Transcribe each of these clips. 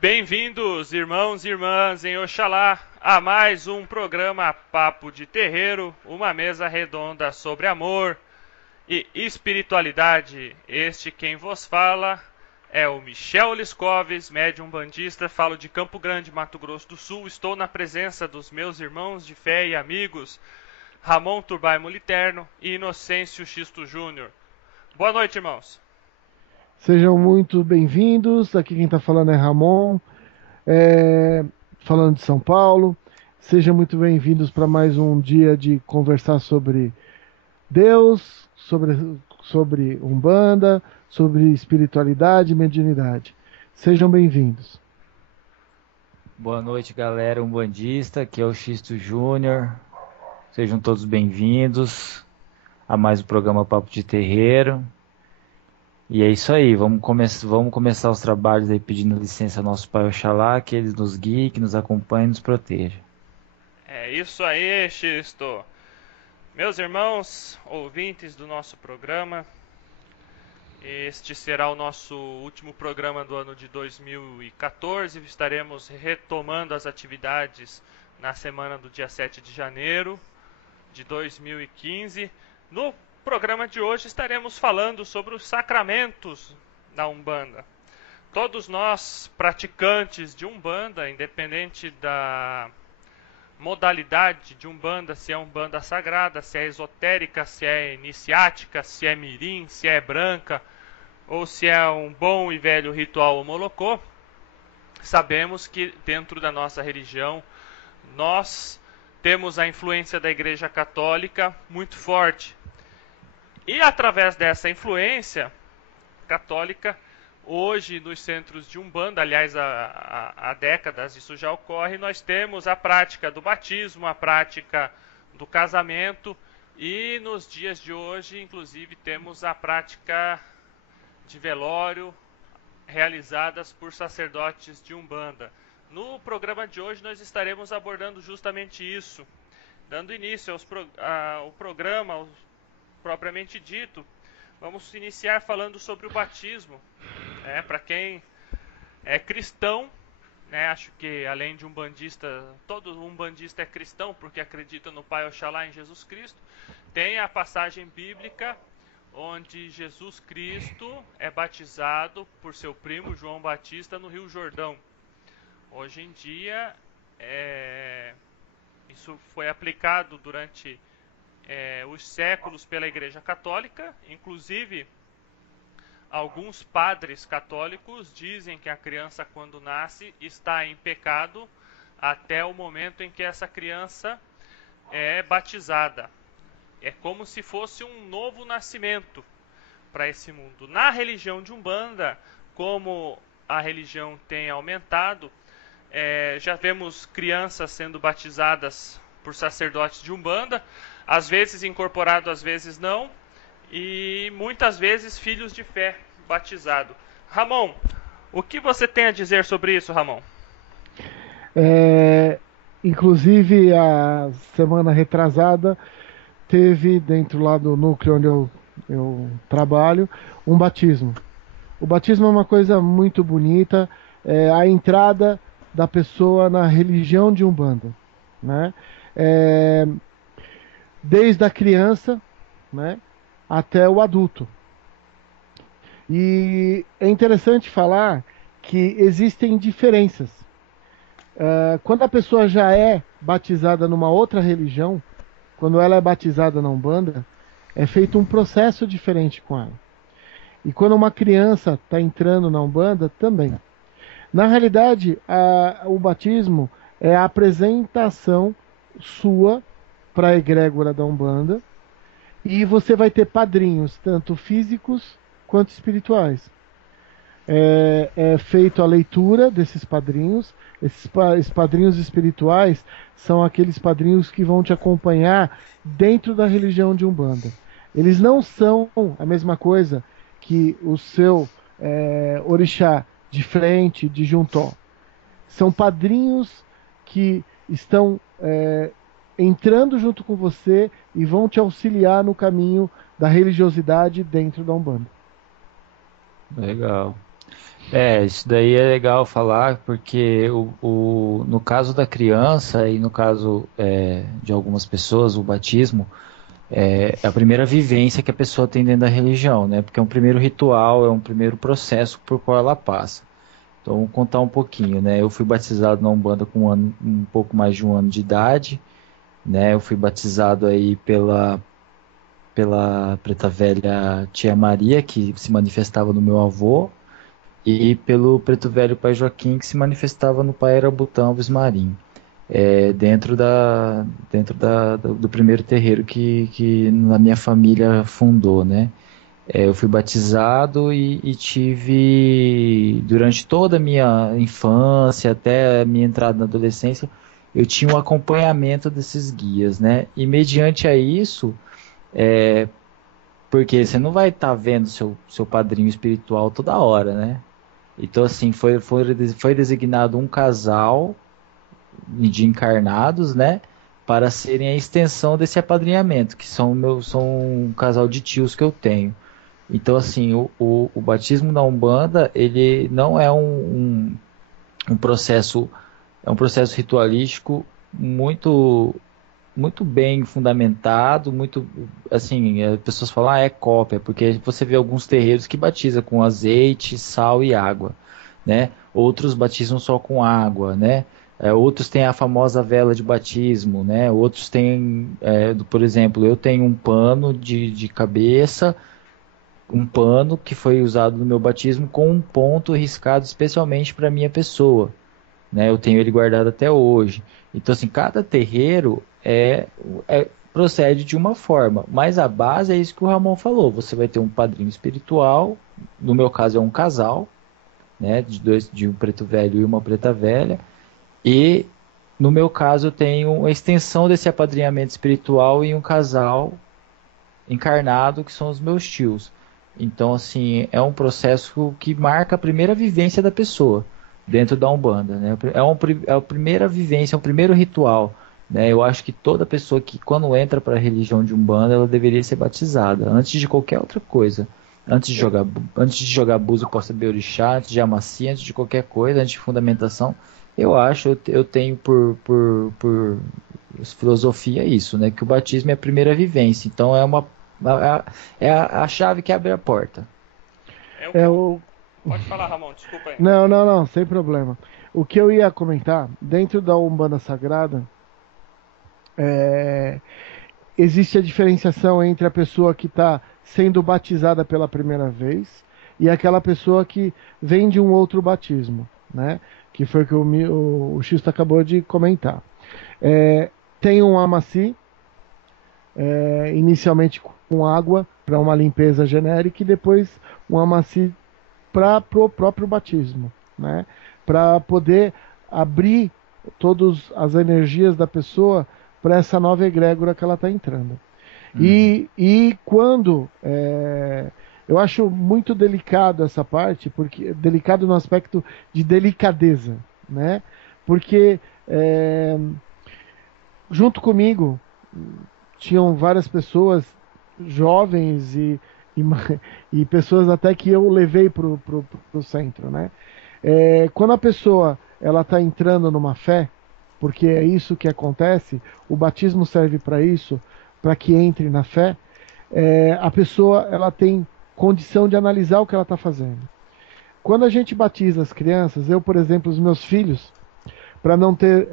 Bem-vindos, irmãos e irmãs, em Oxalá, a mais um programa Papo de Terreiro, uma mesa redonda sobre amor e espiritualidade. Este quem vos fala é o Michel Liscoves, médium bandista, falo de Campo Grande, Mato Grosso do Sul. Estou na presença dos meus irmãos de fé e amigos, Ramon Turbai Moliterno e Inocêncio Xisto Júnior. Boa noite, irmãos. Sejam muito bem-vindos. Aqui quem está falando é Ramon, é, falando de São Paulo. Sejam muito bem-vindos para mais um dia de conversar sobre Deus, sobre Umbanda, sobre espiritualidade e mediunidade. Sejam bem-vindos. Boa noite, galera umbandista, aqui é o Xisto Júnior. Sejam todos bem-vindos a mais um programa Papo de Terreiro. E é isso aí, vamos começar os trabalhos aí pedindo licença ao nosso Pai Oxalá, que Ele nos guie, que nos acompanhe e nos proteja. É isso aí, Xisto. Meus irmãos, ouvintes do nosso programa, este será o nosso último programa do ano de 2014. Estaremos retomando as atividades na semana do dia 7 de janeiro de 2015. No programa de hoje estaremos falando sobre os sacramentos da Umbanda. Todos nós, praticantes de Umbanda, independente da modalidade de Umbanda, se é Umbanda sagrada, se é esotérica, se é iniciática, se é mirim, se é branca, ou se é um bom e velho ritual homolocô, sabemos que dentro da nossa religião nós temos a influência da Igreja Católica muito forte. E através dessa influência católica, hoje nos centros de Umbanda, aliás há décadas isso já ocorre, nós temos a prática do batismo, a prática do casamento e nos dias de hoje, inclusive, temos a prática de velório realizadas por sacerdotes de Umbanda. No programa de hoje nós estaremos abordando justamente isso, dando início ao programa propriamente dito. Vamos iniciar falando sobre o batismo. Para quem é cristão, acho que além de umbandista, todo umbandista é cristão porque acredita no Pai Oxalá, em Jesus Cristo. Tem a passagem bíblica onde Jesus Cristo é batizado por seu primo João Batista no Rio Jordão. Hoje em dia, isso foi aplicado durante os séculos pela Igreja Católica. Inclusive, alguns padres católicos dizem que a criança, quando nasce, está em pecado até o momento em que essa criança é batizada. É como se fosse um novo nascimento para esse mundo. Na religião de Umbanda, como a religião tem aumentado, já vemos crianças sendo batizadas por sacerdotes de Umbanda, às vezes incorporado, às vezes não, e muitas vezes filhos de fé batizado. Ramon, o que você tem a dizer sobre isso, Ramon? Inclusive, a semana retrasada teve dentro lá do núcleo onde eu trabalho um batismo. O batismo é uma coisa muito bonita, é a entrada da pessoa na religião de Umbanda, né? Desde a criança, né, até o adulto. E é interessante falar que existem diferenças. Quando a pessoa já é batizada numa outra religião, quando ela é batizada na Umbanda, é feito um processo diferente com ela. E quando uma criança está entrando na Umbanda, também. Na realidade, o batismo é a apresentação sua para a egrégora da Umbanda, e você vai ter padrinhos, tanto físicos quanto espirituais. É feito a leitura desses padrinhos. Esses padrinhos espirituais são aqueles padrinhos que vão te acompanhar dentro da religião de Umbanda. Eles não são a mesma coisa que o seu orixá de frente, de Juntó. São padrinhos que estão entrando junto com você e vão te auxiliar no caminho da religiosidade dentro da Umbanda. Legal. Isso daí é legal falar, porque no caso da criança e no caso de algumas pessoas, o batismo é a primeira vivência que a pessoa tem dentro da religião, né? Porque é um primeiro ritual, é um primeiro processo por qual ela passa. Então, vou contar um pouquinho, né? Eu fui batizado na Umbanda com um pouco mais de um ano de idade, né? Eu fui batizado aí pela Preta Velha Tia Maria, que se manifestava no meu avô, e pelo Preto Velho Pai Joaquim, que se manifestava no Pai Arabutã Alves Marim, do primeiro terreiro que na minha família fundou, né? Eu fui batizado e tive, durante toda a minha infância, até a minha entrada na adolescência, eu tinha um acompanhamento desses guias, né? E mediante a isso, porque você não vai estar vendo seu padrinho espiritual toda hora, né? Então, assim, foi designado um casal de encarnados, né? Para serem a extensão desse apadrinhamento, que são um casal de tios que eu tenho. Então, assim, o batismo na Umbanda, ele não é um processo, é um processo ritualístico muito muito bem fundamentado, muito assim, as pessoas falam, é cópia, porque você vê alguns terreiros que batizam com azeite, sal e água, né? Outros batizam só com água, né? Outros têm a famosa vela de batismo, né? Outros têm, por exemplo, eu tenho um pano de cabeça, um pano que foi usado no meu batismo com um ponto riscado especialmente para minha pessoa, né? Eu tenho ele guardado até hoje. Então, assim, cada terreiro procede de uma forma, mas a base é isso que o Ramon falou. Você vai ter um padrinho espiritual, no meu caso é um casal, né? De um preto velho e uma preta velha, e no meu caso eu tenho a extensão desse apadrinhamento espiritual e um casal encarnado que são os meus tios. Então, assim, é um processo que marca a primeira vivência da pessoa dentro da Umbanda, né? É a primeira vivência, é o primeiro ritual, né? Eu acho que toda pessoa que quando entra para a religião de Umbanda, ela deveria ser batizada antes de qualquer outra coisa. Antes de jogar búzio para saber orixá, antes de amacia, antes de qualquer coisa, antes de fundamentação, eu tenho por filosofia isso, né? Que o batismo é a primeira vivência. Então é a chave que abre a porta. É o... Pode falar, Ramon, desculpa aí. Não, sem problema. O que eu ia comentar, dentro da Umbanda Sagrada, existe a diferenciação entre a pessoa que está sendo batizada pela primeira vez e aquela pessoa que vem de um outro batismo, né? Que foi o que o Xisto acabou de comentar. Tem um amaci, inicialmente com água para uma limpeza genérica e depois um amaci para o próprio batismo, né? Para poder abrir todas as energias da pessoa para essa nova egrégora que ela está entrando. E quando eu acho muito delicado essa parte, porque delicado no aspecto de delicadeza, né? Porque junto comigo tinham várias pessoas jovens e pessoas até que eu levei pro centro, né? Quando a pessoa ela está entrando numa fé, porque é isso que acontece, o batismo serve para isso, para que entre na fé, a pessoa ela tem condição de analisar o que ela está fazendo. Quando a gente batiza as crianças, eu, por exemplo, os meus filhos, para não ter,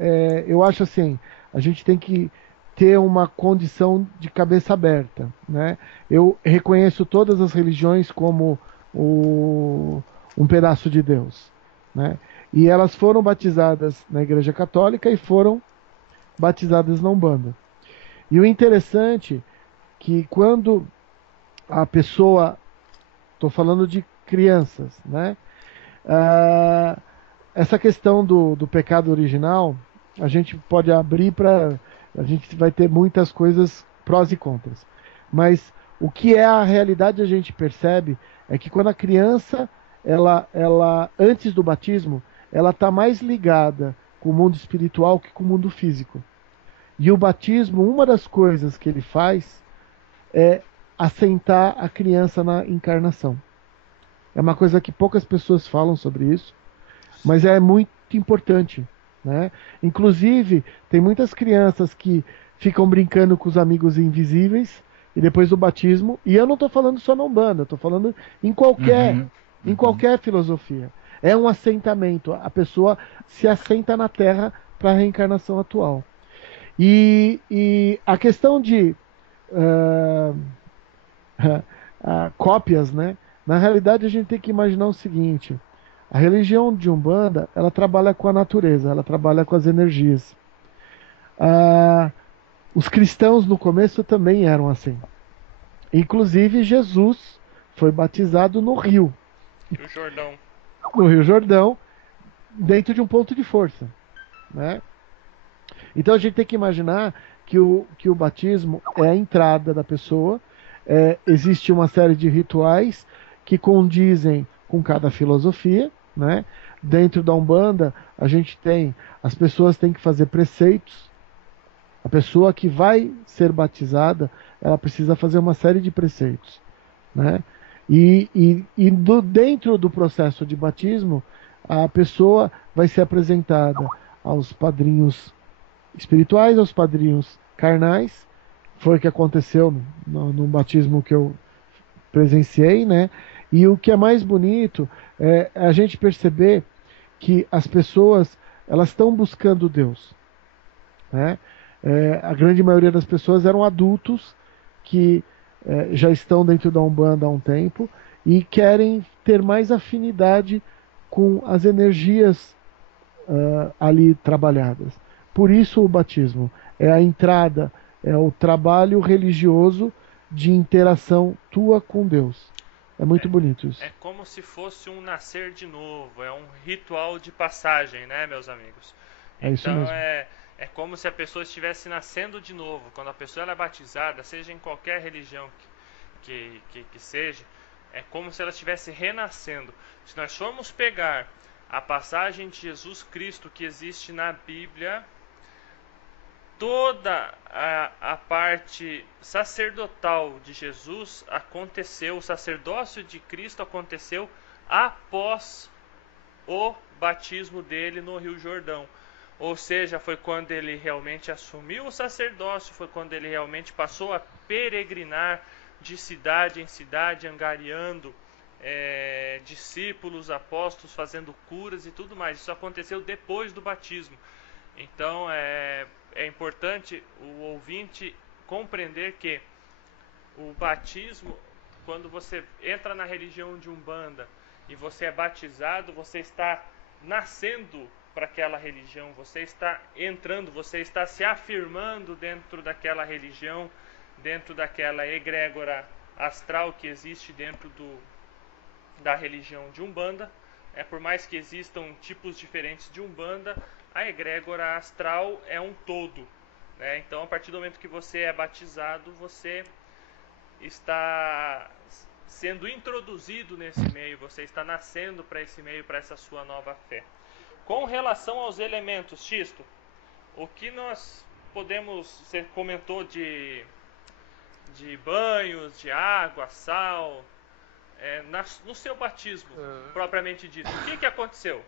eu acho assim, a gente tem que ter uma condição de cabeça aberta, né? Eu reconheço todas as religiões como um pedaço de Deus, né? E elas foram batizadas na Igreja Católica e foram batizadas na Umbanda. E o interessante que quando a pessoa, estou falando de crianças, né? Essa questão do pecado original, a gente pode abrir para... A gente vai ter muitas coisas prós e contras. Mas o que é a realidade a gente percebe é que quando a criança, ela antes do batismo, ela está mais ligada com o mundo espiritual que com o mundo físico. E o batismo, uma das coisas que ele faz é assentar a criança na encarnação. É uma coisa que poucas pessoas falam sobre isso, mas é muito importante, né? Inclusive, tem muitas crianças que ficam brincando com os amigos invisíveis e depois do batismo, e eu não estou falando só na Umbanda, eu estou falando em qualquer, Uhum, em uhum. qualquer filosofia. É um assentamento, a pessoa se assenta na Terra para a reencarnação atual. E a questão de ah, cópias, né? Na realidade, a gente tem que imaginar o seguinte: a religião de Umbanda, ela trabalha com a natureza, ela trabalha com as energias. Ah, os cristãos no começo também eram assim. Inclusive, Jesus foi batizado Rio Jordão. no Rio Jordão, dentro de um ponto de força, né? Então a gente tem que imaginar que o batismo é a entrada da pessoa. Existe uma série de rituais que condizem com cada filosofia, né? Dentro da Umbanda, a gente tem, as pessoas têm que fazer preceitos. A pessoa que vai ser batizada, ela precisa fazer uma série de preceitos, né? Dentro do processo de batismo, a pessoa vai ser apresentada aos padrinhos espirituais, aos padrinhos carnais. Foi o que aconteceu no batismo que eu presenciei, né? E o que é mais bonito é a gente perceber que as pessoas elas estão buscando Deus, né? A grande maioria das pessoas eram adultos que já estão dentro da Umbanda há um tempo e querem ter mais afinidade com as energias ali trabalhadas. Por isso o batismo é a entrada, é o trabalho religioso de interação tua com Deus. É muito bonito isso. É como se fosse um nascer de novo, é um ritual de passagem, né, meus amigos? É isso Então mesmo. é como se a pessoa estivesse nascendo de novo. Quando a pessoa ela é batizada, seja em qualquer religião que seja, é como se ela estivesse renascendo. Se nós formos pegar a passagem de Jesus Cristo que existe na Bíblia, toda a parte sacerdotal de Jesus aconteceu, o sacerdócio de Cristo aconteceu após o batismo dele no Rio Jordão. Ou seja, foi quando ele realmente assumiu o sacerdócio, foi quando ele realmente passou a peregrinar de cidade em cidade, angariando discípulos, apóstolos, fazendo curas e tudo mais. Isso aconteceu depois do batismo. Então é importante o ouvinte compreender que o batismo, quando você entra na religião de Umbanda e você é batizado, você está nascendo para aquela religião, você está entrando, você está se afirmando dentro daquela religião, dentro daquela egrégora astral que existe dentro da religião de Umbanda. Por mais que existam tipos diferentes de Umbanda, a egrégora astral é um todo, né? Então, a partir do momento que você é batizado, você está sendo introduzido nesse meio, você está nascendo para esse meio, para essa sua nova fé. Com relação aos elementos, Xisto, o que nós podemos, você comentou de banhos, de água, sal, no seu batismo, propriamente dito, o que aconteceu?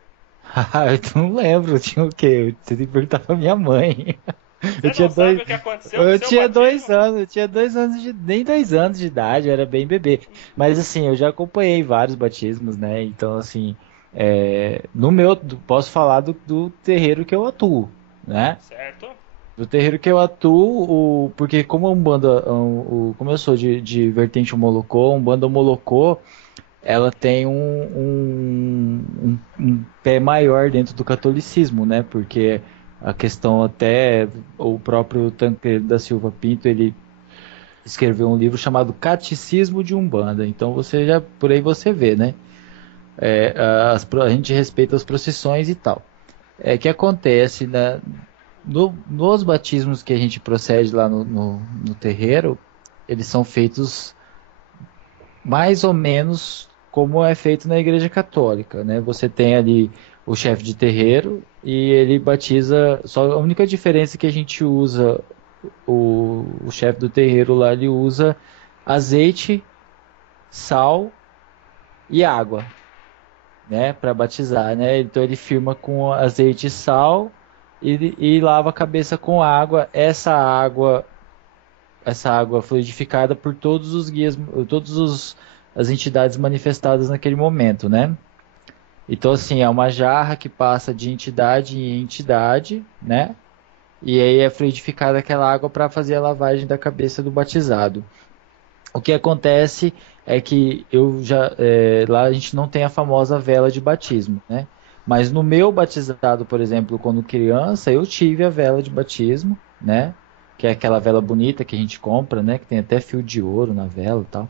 Eu não lembro, tinha o quê? Você tem que perguntar pra minha mãe. Eu Você tinha não dois, sabe o que aconteceu no eu seu tinha batismo? 2 anos, eu tinha 2 anos nem 2 anos de idade, eu era bem bebê. Mas assim, eu já acompanhei vários batismos, né? Então, assim, posso falar do terreiro que eu atuo, né? Certo? Do terreiro que eu atuo, porque como a Umbanda, como eu sou de vertente Homolocô, a Umbanda Homolocô, ela tem um pé maior dentro do catolicismo, né? Porque a questão até o próprio Tancredo da Silva Pinto, ele escreveu um livro chamado Catecismo de Umbanda. Então você já por aí você vê, né? A gente respeita as procissões e tal. Que acontece, né? Nos batismos que a gente procede lá no terreiro, eles são feitos mais ou menos como é feito na Igreja Católica, né? Você tem ali o chefe de terreiro e ele batiza. Só a única diferença é que a gente usa o chefe do terreiro lá, ele usa azeite, sal e água, né, para batizar, né? Então ele firma com azeite e sal e lava a cabeça com água. Essa água fluidificada por todos os guias, as entidades manifestadas naquele momento, né? Então assim, é uma jarra que passa de entidade em entidade, né? E aí é fluidificada aquela água para fazer a lavagem da cabeça do batizado. O que acontece é que lá a gente não tem a famosa vela de batismo, né? Mas no meu batizado, por exemplo, quando criança, eu tive a vela de batismo, né? Que é aquela vela bonita que a gente compra, né? Que tem até fio de ouro na vela e tal.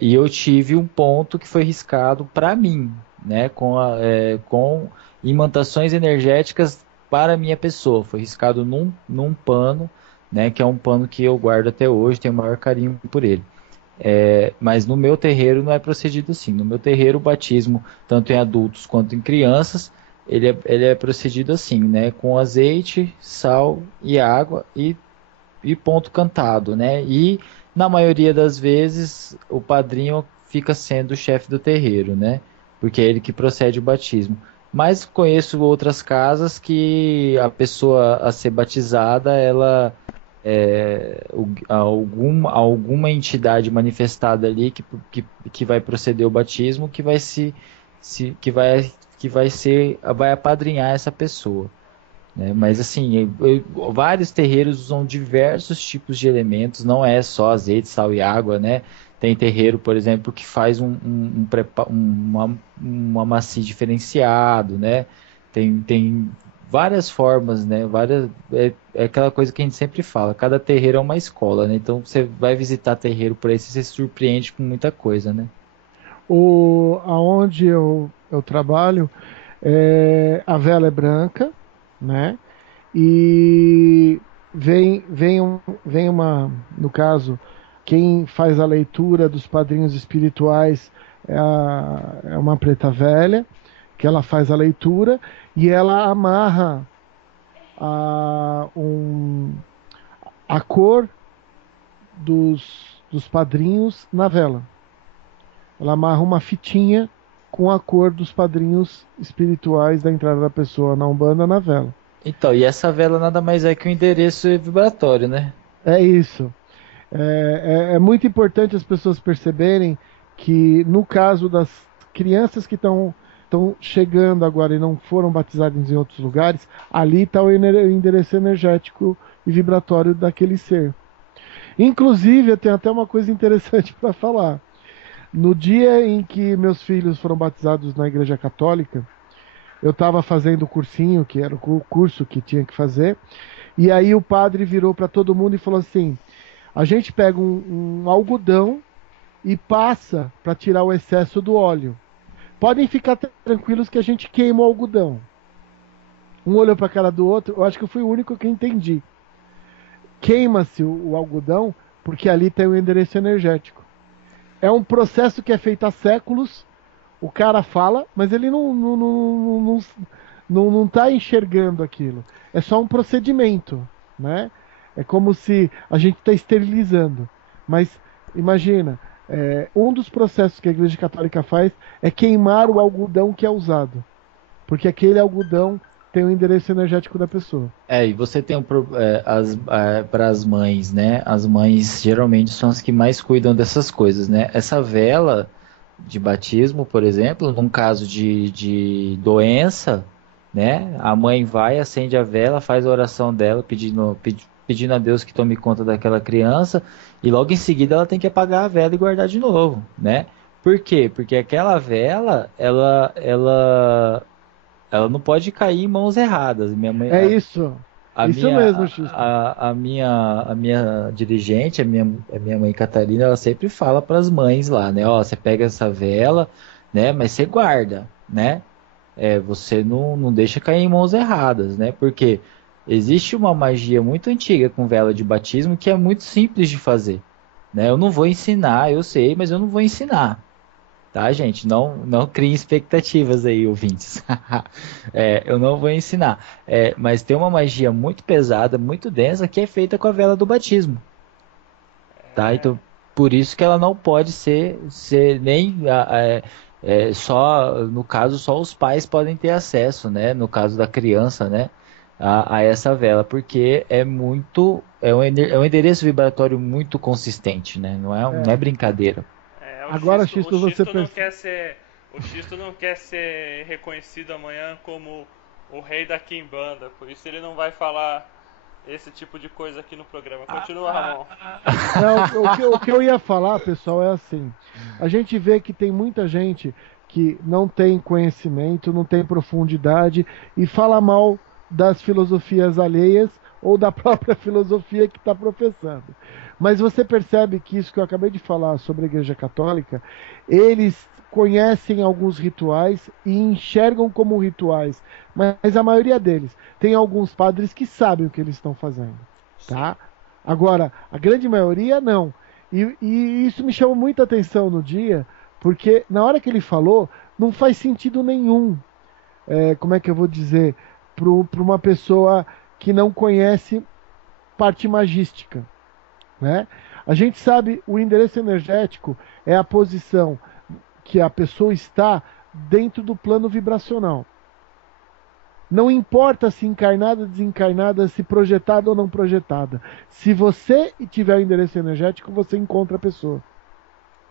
E eu tive um ponto que foi riscado para mim, né? Com imantações energéticas para a minha pessoa. Foi riscado num pano, né? Que é um pano que eu guardo até hoje, tenho o maior carinho por ele. Mas no meu terreiro não é procedido assim. No meu terreiro, o batismo, tanto em adultos quanto em crianças, ele é procedido assim, né? Com azeite, sal e água e ponto cantado, né? E na maioria das vezes o padrinho fica sendo o chefe do terreiro, né? Porque é ele que procede o batismo. Mas conheço outras casas que a pessoa a ser batizada, ela alguma entidade manifestada ali que vai proceder o batismo, que vai vai apadrinhar essa pessoa, né? Mas assim, vários terreiros usam diversos tipos de elementos, não é só azeite, sal e água, né? Tem terreiro, por exemplo, que faz uma macia diferenciado, né? Tem várias formas, né? É aquela coisa que a gente sempre fala, cada terreiro é uma escola, né? Então você vai visitar terreiro por aí, você se surpreende com muita coisa, né? Aonde eu trabalho, a vela é branca, né? E vem no caso, quem faz a leitura dos padrinhos espirituais é uma preta velha, que ela faz a leitura e ela amarra a, um, a cor dos padrinhos na vela. Ela amarra uma fitinha com a cor dos padrinhos espirituais da entrada da pessoa na Umbanda na vela. Então, e essa vela nada mais é que um endereço vibratório, né? É isso. É muito importante as pessoas perceberem que, no caso das crianças que estão chegando agora e não foram batizadas em outros lugares, ali está o endereço energético e vibratório daquele ser. Inclusive, eu tenho até uma coisa interessante para falar. No dia em que meus filhos foram batizados na Igreja Católica, eu estava fazendo o cursinho, que era o curso que tinha que fazer, e aí o padre virou para todo mundo e falou assim: a gente pega um algodão e passa para tirar o excesso do óleo. Podem ficar tranquilos que a gente queima o algodão. Um olhou para a cara do outro, eu acho que eu fui o único que entendi. Queima-se o algodão porque ali tem o endereço energético. É um processo que é feito há séculos. O cara fala, mas ele não está enxergando aquilo. É só um procedimento, né? É como se a gente está esterilizando. Mas imagina, um dos processos que a Igreja Católica faz é queimar o algodão que é usado, porque aquele algodão tem o endereço energético da pessoa. E você tem para as mães, né? As mães geralmente são as que mais cuidam dessas coisas, né? Essa vela de batismo, por exemplo, num caso de doença, né? A mãe vai, acende a vela, faz a oração dela, pedindo a Deus que tome conta daquela criança, e logo em seguida ela tem que apagar a vela e guardar de novo, né? Por quê? Porque aquela vela, ela não pode cair em mãos erradas. Minha mãe, É isso. a Isso minha, mesmo, X. a minha dirigente, a minha mãe Catarina, ela sempre fala para as mães lá, né? Ó, você pega essa vela, né? Mas você guarda, né? Você não deixa cair em mãos erradas, né? Porque existe uma magia muito antiga com vela de batismo que é muito simples de fazer, né? Eu não vou ensinar, eu sei, mas eu não vou ensinar. Tá, gente? Não criem expectativas aí, ouvintes. Eu não vou ensinar. Mas tem uma magia muito pesada, muito densa, que é feita com a vela do batismo. Tá? Então, por isso que ela não pode ser nem só, no caso, só os pais podem ter acesso, né? No caso da criança, né? A essa vela, porque é um endereço vibratório muito consistente, né? Não é brincadeira. Agora, O Xisto, você Xisto não percebe. quer ser, o Xisto não quer ser reconhecido amanhã como o rei da Quimbanda, por isso ele não vai falar esse tipo de coisa aqui no programa. Continua, Ramon. Não, o que eu ia falar, pessoal, é assim. A gente vê que tem muita gente que não tem conhecimento, não tem profundidade e fala mal das filosofias alheias ou da própria filosofia que está professando. Mas você percebe que isso que eu acabei de falar sobre a Igreja Católica, eles conhecem alguns rituais e enxergam como rituais, mas a maioria deles tem alguns padres que sabem o que eles estão fazendo, tá? Agora, a grande maioria não. E isso me chamou muita atenção no dia, porque na hora que ele falou, não faz sentido nenhum. Como é que eu vou dizer? Para uma pessoa que não conhece parte magística, né? A gente sabe o endereço energético é a posição que a pessoa está dentro do plano vibracional. Não importa se encarnada, desencarnada, se projetada ou não projetada. Se você tiver o endereço energético, você encontra a pessoa.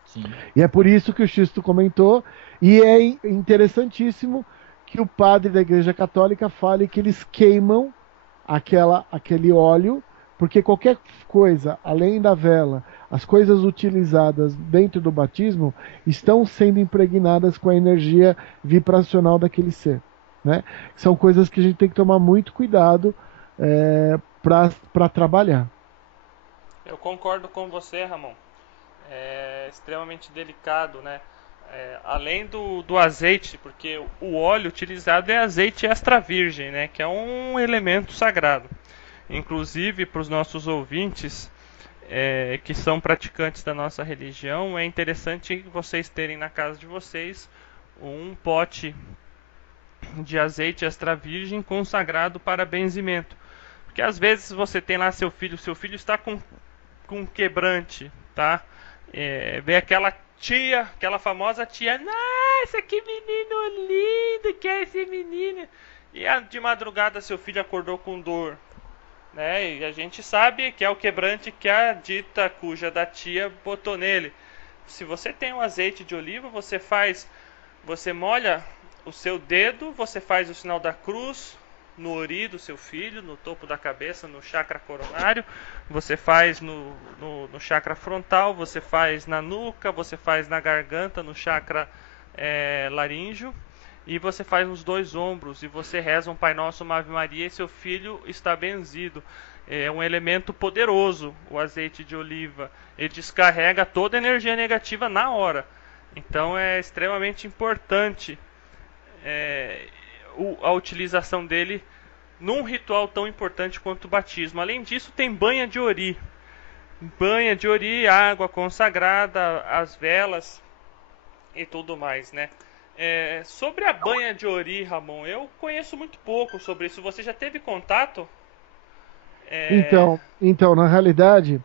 Sim. E é por isso que o Xisto comentou, e é interessantíssimo que o padre da Igreja Católica fale que eles queimam aquele óleo, porque qualquer coisa, além da vela, as coisas utilizadas dentro do batismo, estão sendo impregnadas com a energia vibracional daquele ser. Né? São coisas que a gente tem que tomar muito cuidado para trabalhar. Eu concordo com você, Ramon. É extremamente delicado, né? Além do azeite, porque o óleo utilizado é azeite extra virgem, né? Que é um elemento sagrado. Inclusive, para os nossos ouvintes que são praticantes da nossa religião, é interessante vocês terem na casa de vocês um pote de azeite extra virgem consagrado para benzimento. Porque às vezes você tem lá seu filho está com quebrante, tá? Vê aquela tia, aquela famosa tia, nossa, que menino lindo que é esse menino. E de madrugada seu filho acordou com dor, né? E a gente sabe que é o quebrante que a dita cuja da tia botou nele. Se você tem um azeite de oliva, você molha o seu dedo, você faz o sinal da cruz no ori do seu filho, no topo da cabeça, no chakra coronário, você faz no chakra frontal, você faz na nuca, você faz na garganta, no chakra laríngeo, e você faz nos dois ombros, e você reza um Pai Nosso, uma Ave Maria, e seu filho está benzido. É um elemento poderoso, o azeite de oliva. Ele descarrega toda a energia negativa na hora. Então é extremamente importante a utilização dele num ritual tão importante quanto o batismo. Além disso, tem banha de ori. Banha de ori, água consagrada, as velas e tudo mais, né? Sobre a banha de ori, Ramon, eu conheço muito pouco sobre isso. Você já teve contato? Então, na realidade,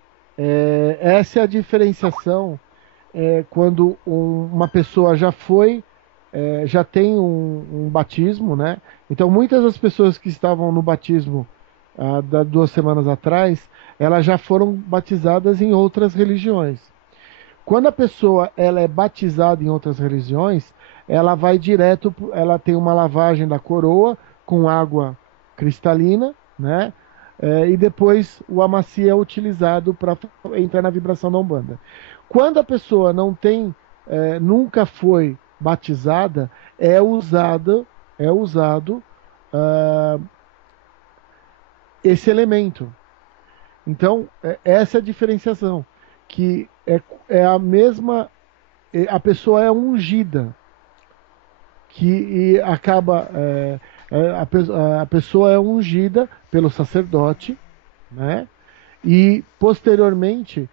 essa é a diferenciação quando uma pessoa já tem um batismo, né? Então, muitas das pessoas que estavam no batismo da 2 semanas atrás, elas já foram batizadas em outras religiões. Quando a pessoa ela é batizada em outras religiões, ela vai direto, ela tem uma lavagem da coroa com água cristalina, né? E depois o amaci é utilizado para entrar na vibração da Umbanda. Quando a pessoa não tem, nunca foi batizada, é usado esse elemento. Então, essa é a diferenciação, que é a mesma, a pessoa é ungida, que acaba, a pessoa é ungida pelo sacerdote, né? E posteriormente,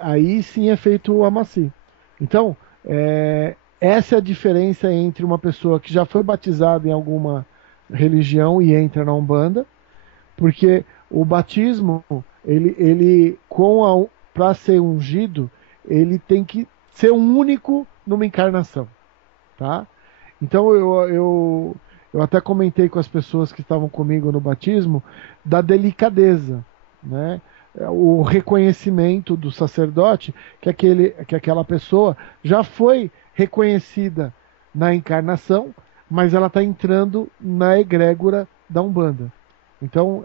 aí sim é feito o amaci. Então, essa é a diferença entre uma pessoa que já foi batizada em alguma religião e entra na Umbanda, porque o batismo, ele para ser ungido, ele tem que ser um único numa encarnação, tá? Então eu até comentei com as pessoas que estavam comigo no batismo da delicadeza, né? O reconhecimento do sacerdote que aquela pessoa já foi reconhecida na encarnação, mas ela está entrando na egrégora da Umbanda. Então,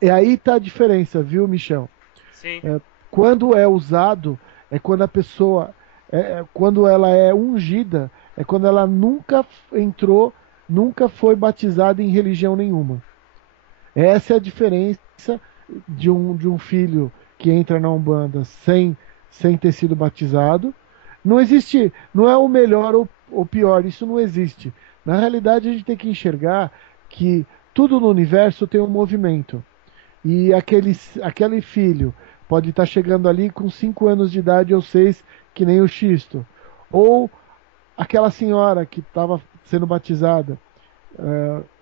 aí está a diferença, viu, Michel? Sim. Quando é usado, é quando a pessoa, quando ela é ungida, é quando ela nunca entrou, nunca foi batizada em religião nenhuma. Essa é a diferença de um filho que entra na Umbanda sem ter sido batizado. Não existe, não é o melhor ou pior, isso não existe. Na realidade, a gente tem que enxergar que tudo no universo tem um movimento. E aquele filho pode estar chegando ali com 5 anos de idade ou 6, que nem o Xisto. Ou aquela senhora que estava sendo batizada,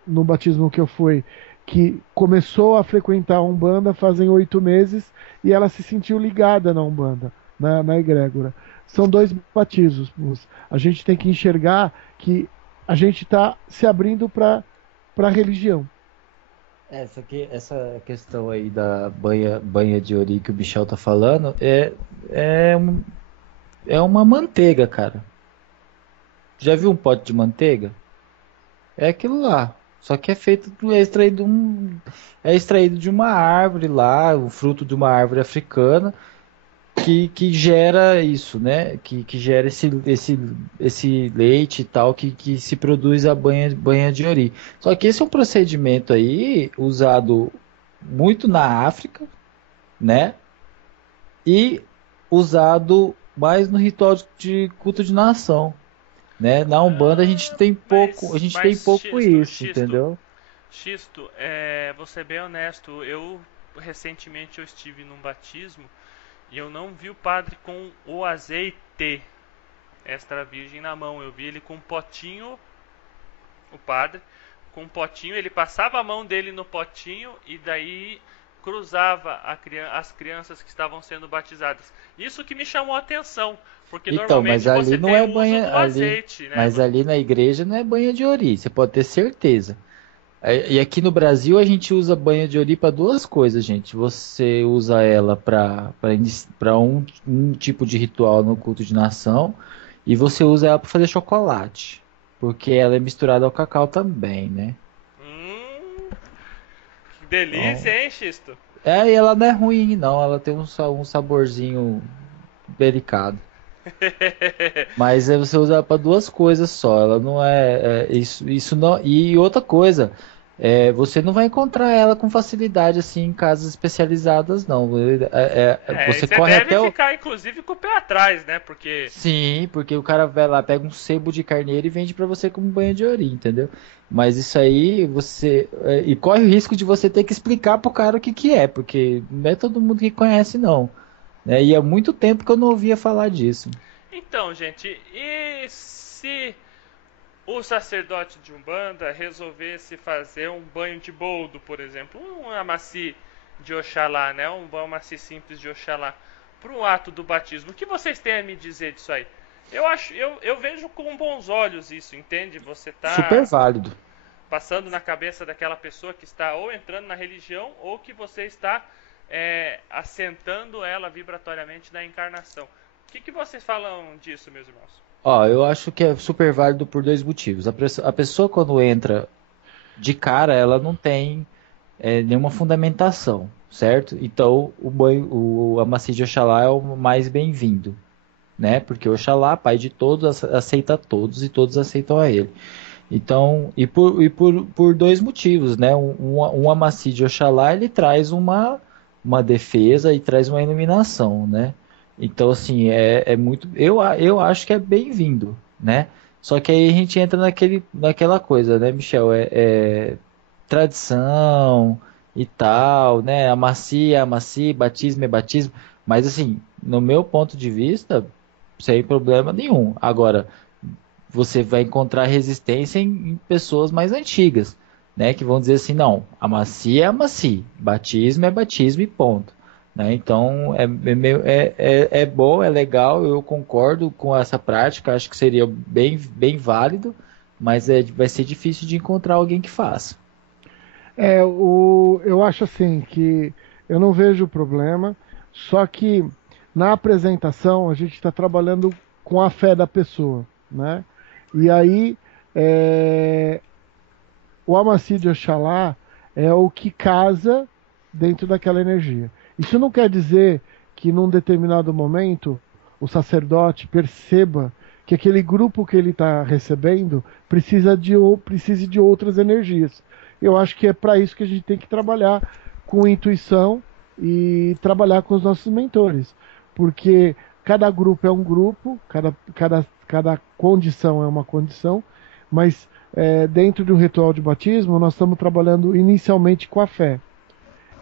no batismo que eu fui, que começou a frequentar a Umbanda fazem 8 meses e ela se sentiu ligada na Umbanda, na egrégora. São 2 batismos. A gente tem que enxergar que a gente está se abrindo para a religião. Essa questão aí da banha de Ori que o Michel tá falando é uma manteiga, cara. Já viu um pote de manteiga? É aquilo lá. Só que é extraído de uma árvore lá, o fruto de uma árvore africana, que gera isso, né? Que gera esse leite e tal, que se produz a banha de Ori. Só que esse é um procedimento aí usado muito na África, né? E usado mais no ritual de culto de nação, né? Na Umbanda a gente tem pouco Xisto, isso, entendeu? Xisto, vou ser bem honesto, recentemente eu estive num batismo e eu não vi o padre com o azeite extra virgem na mão. Eu vi ele com um potinho, o padre, com um potinho, ele passava a mão dele no potinho e daí cruzava as crianças que estavam sendo batizadas. Isso que me chamou a atenção, porque Então, normalmente mas ali você não tem é o uso banha, do azeite, né? mas ali na igreja não é banha de Ori, você pode ter certeza. E aqui no Brasil a gente usa banha de Ori para duas coisas, gente. Você usa ela para um tipo de ritual no culto de nação e você usa ela para fazer chocolate, porque ela é misturada ao cacau também, né? Que delícia, Então, hein, Xisto? e ela não é ruim, não. Ela tem um saborzinho delicado. Mas você usa ela para duas coisas só. Ela não isso não. E outra coisa, você não vai encontrar ela com facilidade assim em casas especializadas, não. Você Você corre deve até o. ficar, inclusive, com o pé atrás, né? Porque Sim, porque o cara vai lá, pega um sebo de carneiro e vende para você como banho de Ori, entendeu? Mas isso aí e corre o risco de você ter que explicar pro cara o que que é, porque não é todo mundo que conhece, não. Né? E há muito tempo que eu não ouvia falar disso. Então, gente, e se o sacerdote de Umbanda resolvesse fazer um banho de boldo, por exemplo, um amaci de Oxalá, né? Um amaci simples de Oxalá, para o ato do batismo? O que vocês têm a me dizer disso aí? Eu vejo com bons olhos isso, entende? Você Super tá válido. passando na cabeça daquela pessoa que está ou entrando na religião ou que você está assentando ela vibratoriamente na encarnação. O que vocês falam disso, meus irmãos? Ó, eu acho que é super válido por dois motivos. A pessoa quando entra de cara, ela não tem nenhuma fundamentação, certo? Então o Amaci de Oxalá é o mais bem-vindo, né? Porque Oxalá, pai de todos, aceita todos e todos aceitam a ele. Então, por dois motivos, né? Um Amaci de Oxalá, ele traz uma defesa e traz uma iluminação, né? Então, assim, é muito. Eu acho que é bem-vindo, né? Só que aí a gente entra naquela coisa, né, Michel? Tradição e tal, né? Amaci é amaci, batismo é batismo. Mas, assim, no meu ponto de vista, sem problema nenhum. Agora, você vai encontrar resistência em pessoas mais antigas, né? Que vão dizer assim, não, amaci é amaci, batismo é batismo e ponto. né? Então é bom, é legal, eu concordo com essa prática, acho que seria bem válido, mas vai ser difícil de encontrar alguém que faça. Eu acho assim que eu não vejo problema, só que na apresentação a gente está trabalhando com a fé da pessoa, né? E aí é, o Amaci de Oxalá é o que casa dentro daquela energia. Isso não quer dizer que num determinado momento o sacerdote perceba que aquele grupo que ele está recebendo precise de outras energias. Eu acho que é para isso que a gente tem que trabalhar com intuição e trabalhar com os nossos mentores. Porque cada grupo é um grupo, cada condição é uma condição, mas dentro do ritual de batismo, nós estamos trabalhando inicialmente com a fé.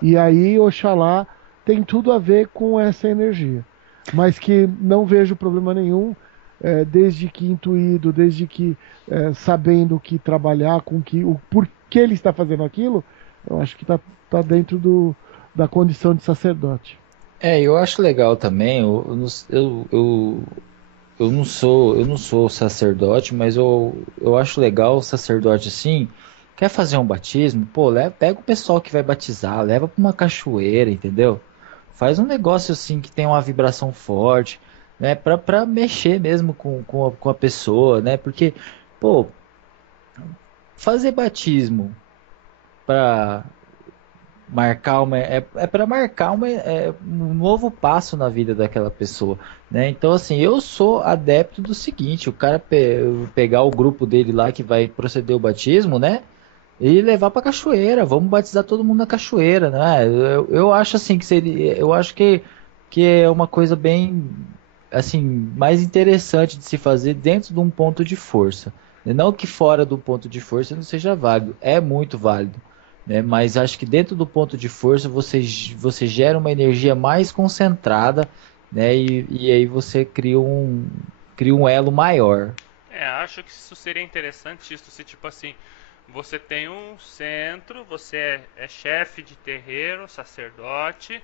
E aí, Oxalá tem tudo a ver com essa energia. Mas que não vejo problema nenhum, desde que intuído, desde que sabendo que trabalhar com o porquê ele está fazendo aquilo, eu acho que tá dentro da condição de sacerdote. Eu acho legal também, eu não sou sacerdote, mas eu acho legal o sacerdote assim, quer fazer um batismo, pô, pega o pessoal que vai batizar, leva para uma cachoeira, entendeu? Faz um negócio assim que tem uma vibração forte, né, pra mexer mesmo com a pessoa, né, porque, pô, fazer batismo pra é para marcar um novo passo na vida daquela pessoa, né? Então assim, eu sou adepto do seguinte, o cara pegar o grupo dele lá que vai proceder o batismo, né? E levar para cachoeira, vamos batizar todo mundo na cachoeira, né? Eu acho assim que seria, eu acho que é uma coisa bem assim, mais interessante de se fazer dentro de um ponto de força. Não que fora do ponto de força não seja válido, é muito válido, né? Mas acho que dentro do ponto de força você gera uma energia mais concentrada, né? E aí você cria um elo maior. Acho que isso seria interessante, isso se tipo assim, você tem um centro, você é chefe de terreiro, sacerdote,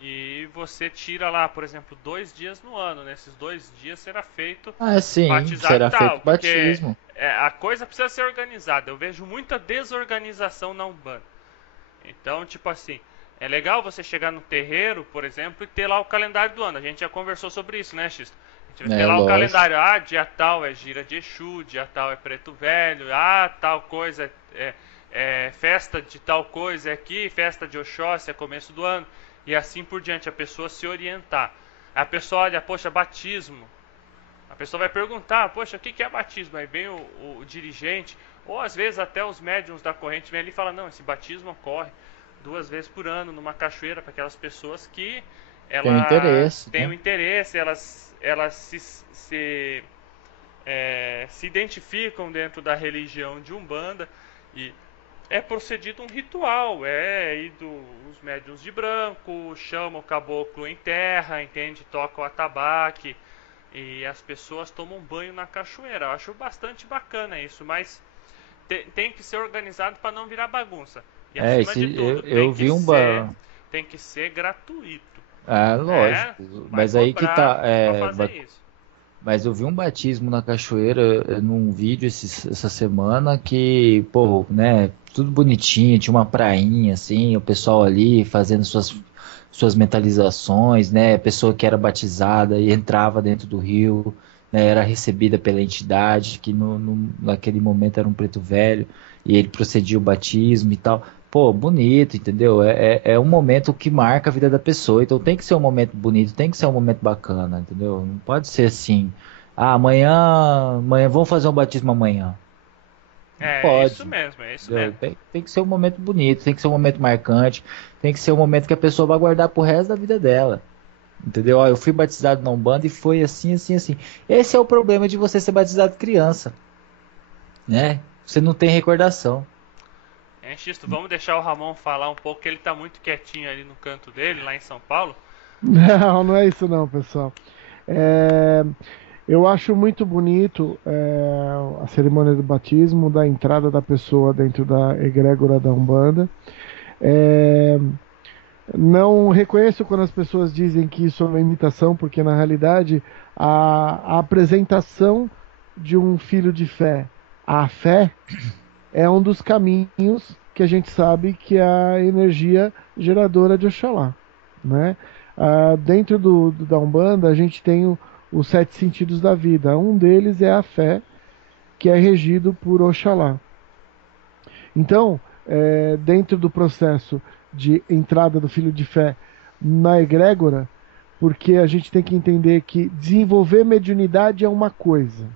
e você tira lá, por exemplo, 2 dias no ano. Nesses 2 dias será feito Ah, sim, batizado e será feito tal, porque batismo. a coisa precisa ser organizada. Eu vejo muita desorganização na Umbanda. Então, tipo assim, é legal você chegar no terreiro, por exemplo, e ter lá o calendário do ano. A gente já conversou sobre isso, né, X? A gente vai ter É, lá o lógico. calendário. Ah, dia tal é gira de Exu, dia tal é preto velho. Ah, tal coisa é festa de tal coisa é aqui, festa de Oxóssi é começo do ano. E assim por diante, a pessoa se orientar. A pessoa olha, poxa, batismo. A pessoa vai perguntar, poxa, o que é batismo? Aí vem o dirigente, ou às vezes até os médiums da corrente vêm ali e falam, não, esse batismo ocorre 2 vezes por ano numa cachoeira para aquelas pessoas que Tem um elas interesse, têm o né? interesse, elas se identificam dentro da religião de Umbanda e é procedido um ritual, é ido os médiuns de branco, chamam o caboclo em terra, entende? Tocam o atabaque e as pessoas tomam banho na cachoeira. Eu acho bastante bacana isso, mas tem que ser organizado para não virar bagunça. E acima de tudo, Eu vi um ba... tem que ser gratuito, Ah, né? lógico. Não vai Mas aí que cobrar tá. para fazer isso. Mas eu vi um batismo na cachoeira num vídeo essa semana que, pô, né, tudo bonitinho, tinha uma prainha assim, o pessoal ali fazendo suas mentalizações, né, a pessoa que era batizada e entrava dentro do rio, né, era recebida pela entidade, que naquele momento era um preto velho, e ele procedia o batismo e tal. Pô, bonito, entendeu? É um momento que marca a vida da pessoa. Então tem que ser um momento bonito, tem que ser um momento bacana, entendeu? Não pode ser assim. Ah, amanhã vamos fazer um batismo amanhã. Não É isso pode, mesmo, é isso entendeu? mesmo. Tem que ser um momento bonito, tem que ser um momento marcante, tem que ser um momento que a pessoa vai guardar pro resto da vida dela. Entendeu? Ó, eu fui batizado na Umbanda e foi assim, assim, assim. Esse é o problema de você ser batizado criança, né? Você não tem recordação. Xisto, vamos deixar o Ramon falar um pouco, que ele tá muito quietinho ali no canto dele, lá em São Paulo. Não, não é isso não, pessoal. É, eu acho muito bonito a cerimônia do batismo, da entrada da pessoa dentro da egrégora da Umbanda. É, Não reconheço quando as pessoas dizem que isso é uma imitação, porque na realidade a apresentação de um filho de fé à fé é um dos caminhos que a gente sabe que é a energia geradora de Oxalá, né? Dentro da Umbanda a gente tem os sete sentidos da vida. Um deles é a fé, que é regido por Oxalá. Então, dentro do processo de entrada do filho de fé na egrégora, porque a gente tem que entender que desenvolver mediunidade é uma coisa.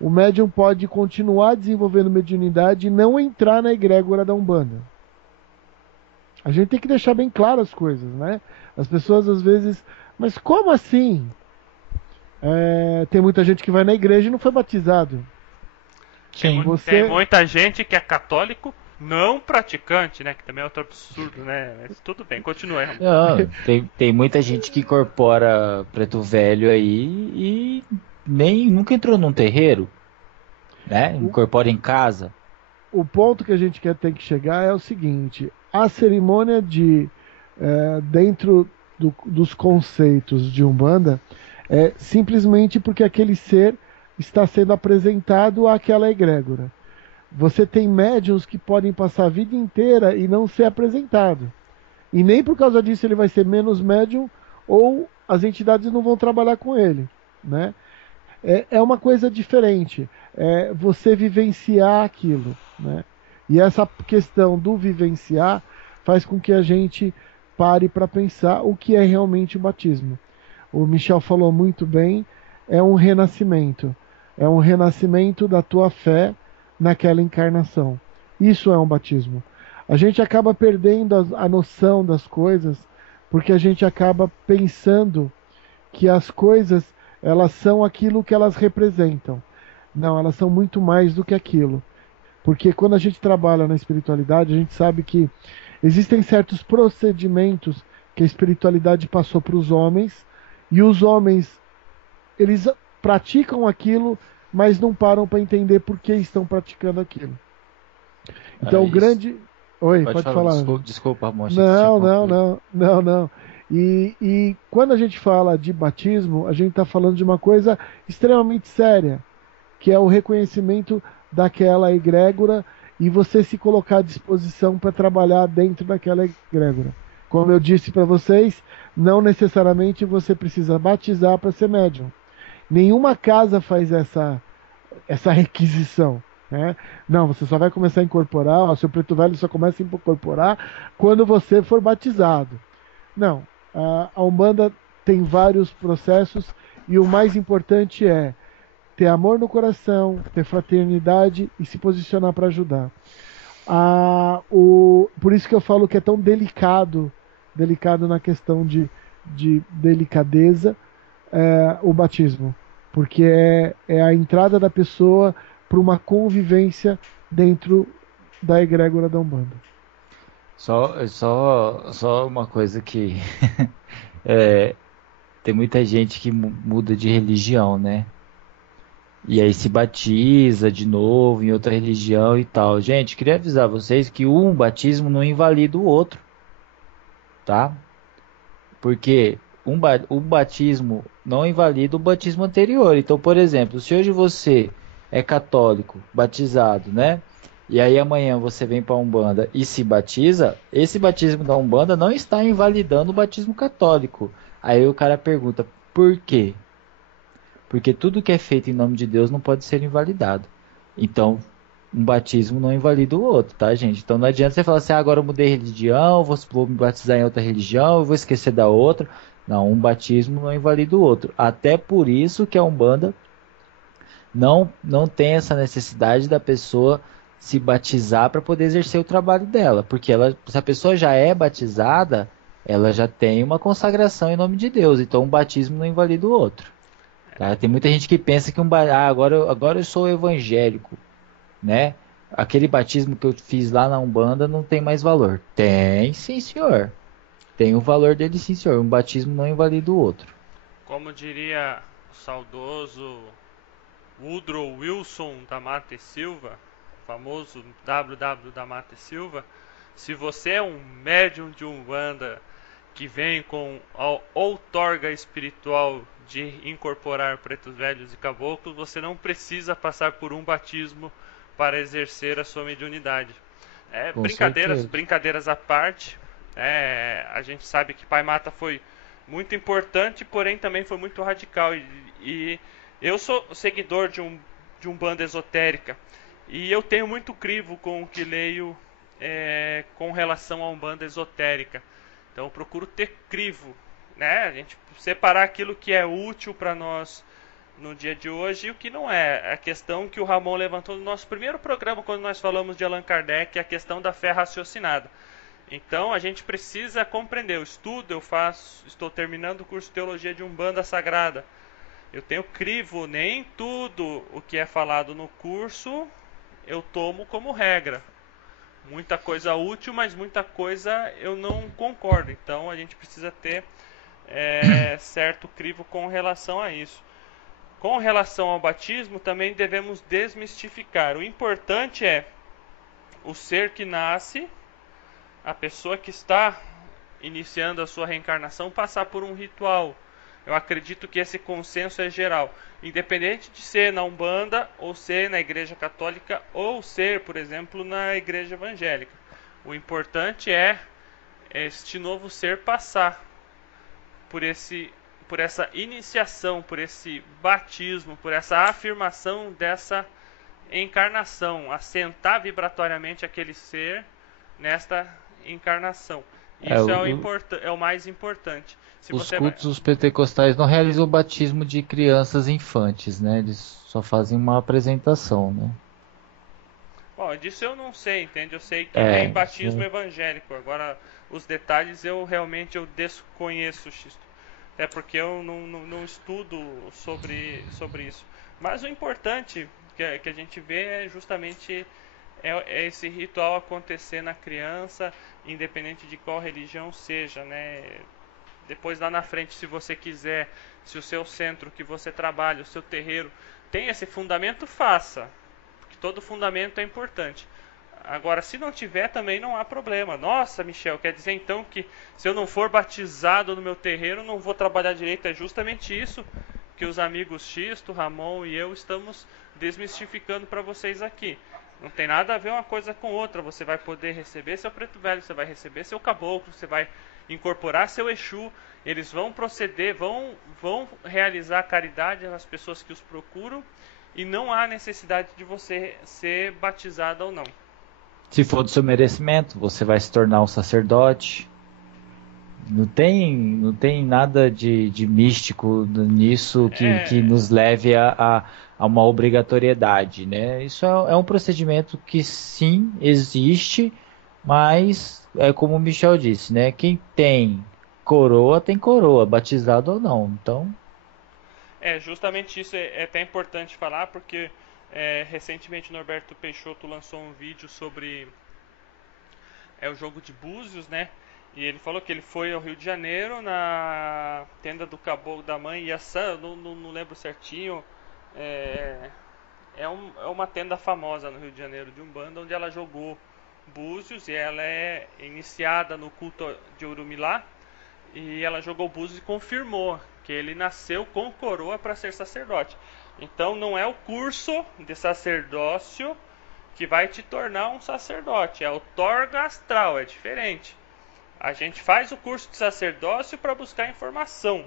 O médium pode continuar desenvolvendo mediunidade e não entrar na egrégora da Umbanda. A gente tem que deixar bem claro as coisas, né? As pessoas às vezes, mas como assim? Tem muita gente que vai na igreja e não foi batizado. Sim. Tem muita gente que é católico não praticante, né? Que também é outro absurdo, né? Mas tudo bem, continue. Não, tem muita gente que incorpora preto velho aí e nem nunca entrou num terreiro, né? Incorpora em casa. O ponto que a gente tem que chegar é o seguinte: a cerimônia dentro dos conceitos de Umbanda é simplesmente porque aquele ser está sendo apresentado àquela egrégora. Você tem médiuns que podem passar a vida inteira e não ser apresentado. E nem por causa disso ele vai ser menos médium ou as entidades não vão trabalhar com ele, né? É uma coisa diferente. É você vivenciar aquilo, né? E essa questão do vivenciar faz com que a gente pare para pensar o que é realmente o batismo. O Michel falou muito bem, é um renascimento. É um renascimento da tua fé naquela encarnação. Isso é um batismo. A gente acaba perdendo a noção das coisas porque a gente acaba pensando que as coisas elas são aquilo que elas representam. Não, elas são muito mais do que aquilo. Porque quando a gente trabalha na espiritualidade, a gente sabe que existem certos procedimentos que a espiritualidade passou para os homens e os homens eles praticam aquilo, mas não param para entender por que estão praticando aquilo. Então, o grande. Oi, pode falar. Desculpa, amor. Não. E quando a gente fala de batismo, a gente está falando de uma coisa extremamente séria, que é o reconhecimento daquela egrégora e você se colocar à disposição para trabalhar dentro daquela egrégora. Como eu disse para vocês, não necessariamente você precisa batizar para ser médium. Nenhuma casa faz essa requisição. Né? Não, você só vai começar a incorporar, o seu preto velho só começa a incorporar quando você for batizado. Não, a Umbanda tem vários processos e o mais importante é ter amor no coração, ter fraternidade e se posicionar para ajudar. Por isso que eu falo que é tão delicado na questão de delicadeza o batismo, porque é a entrada da pessoa para uma convivência dentro da egrégora da Umbanda. Só uma coisa que tem muita gente que muda de religião, né? E aí se batiza de novo em outra religião e tal. Gente, queria avisar vocês que um batismo não invalida o outro, tá? Porque o batismo não invalida o batismo anterior. Então, por exemplo, se hoje você é católico, batizado, né? E aí amanhã você vem para a Umbanda e se batiza, esse batismo da Umbanda não está invalidando o batismo católico. Aí o cara pergunta, por quê? Porque tudo que é feito em nome de Deus não pode ser invalidado. Então, um batismo não invalida o outro, tá, gente? Então não adianta você falar assim, agora eu mudei religião, vou me batizar em outra religião, eu vou esquecer da outra. Não, um batismo não invalida o outro. Até por isso que a Umbanda não tem essa necessidade da pessoa se batizar para poder exercer o trabalho dela. Porque se a pessoa já é batizada, ela já tem uma consagração em nome de Deus. Então um batismo não invalida o outro. Tá? Tem muita gente que pensa que agora eu sou evangélico, né? Aquele batismo que eu fiz lá na Umbanda não tem mais valor. Tem, sim, senhor. Tem o valor dele, sim, senhor. Um batismo não invalida o outro. Como diria o saudoso Woodrow Wilson da Mata e Silva, famoso WW da Mata e Silva, Se você é um médium de Umbanda que vem com a outorga espiritual de incorporar pretos velhos e caboclos, você não precisa passar por um batismo para exercer a sua mediunidade. Com certeza. Brincadeiras à parte, a gente sabe que Pai Mata foi muito importante, porém também foi muito radical. E eu sou seguidor de Umbanda esotérica e eu tenho muito crivo com o que leio com relação a Umbanda esotérica. Então eu procuro ter crivo, né? A gente separar aquilo que é útil para nós no dia de hoje e o que não é. A questão que o Ramon levantou no nosso primeiro programa, quando nós falamos de Allan Kardec, é a questão da fé raciocinada. Então a gente precisa compreender. Eu estudo, estou terminando o curso de Teologia de Umbanda Sagrada. Eu tenho crivo, nem tudo o que é falado no curso eu tomo como regra. Muita coisa útil, mas muita coisa eu não concordo. Então a gente precisa ter certo crivo com relação a isso. Com relação ao batismo, também devemos desmistificar. O importante é o ser que nasce, a pessoa que está iniciando a sua reencarnação, passar por um ritual. Eu acredito que esse consenso é geral, independente de ser na Umbanda, ou ser na Igreja Católica, ou ser, por exemplo, na Igreja Evangélica. O importante é este novo ser passar por essa iniciação, por esse batismo, por essa afirmação dessa encarnação, assentar vibratoriamente aquele ser nesta encarnação. Isso é o mais importante. Os cultos pentecostais não realizam o batismo de crianças infantes, né? Eles só fazem uma apresentação, né? Bom, disso eu não sei, entende? Eu sei que tem batismo sim. evangélico. Agora, os detalhes eu desconheço, Xisto. Até porque eu não estudo sobre isso. Mas o importante que a gente vê é justamente esse ritual acontecer na criança, independente de qual religião seja, né? Depois lá na frente, se você quiser, se o seu centro que você trabalha, o seu terreiro tem esse fundamento, faça. Porque todo fundamento é importante. Agora, se não tiver, também não há problema. Nossa, Michel, quer dizer então que se eu não for batizado no meu terreiro, não vou trabalhar direito? É justamente isso que os amigos Xisto, Ramon e eu estamos desmistificando para vocês aqui. Não tem nada a ver uma coisa com outra. Você vai poder receber seu preto velho, você vai receber seu caboclo, você vai incorporar seu Exu. Eles vão proceder, vão realizar caridade às pessoas que os procuram, e não há necessidade de você ser batizado ou não. Se for do seu merecimento, você vai se tornar um sacerdote. Não tem nada de místico nisso que nos leve a uma obrigatoriedade, né? Isso é um procedimento que sim existe, mas é como o Michel disse, né? Quem tem coroa, batizado ou não. Então, justamente isso é até importante falar, porque recentemente o Norberto Peixoto lançou um vídeo sobre o jogo de Búzios, né? E ele falou que ele foi ao Rio de Janeiro, na tenda do Caboclo da Mãe Iaçã, não lembro certinho. É uma tenda famosa no Rio de Janeiro de Umbanda, onde ela jogou Búzios, e ela é iniciada no culto de Urumilá, e ela jogou Búzios e confirmou que ele nasceu com coroa para ser sacerdote. Então não é o curso de sacerdócio que vai te tornar um sacerdote, é o outorga astral, é diferente. A gente faz o curso de sacerdócio para buscar informação,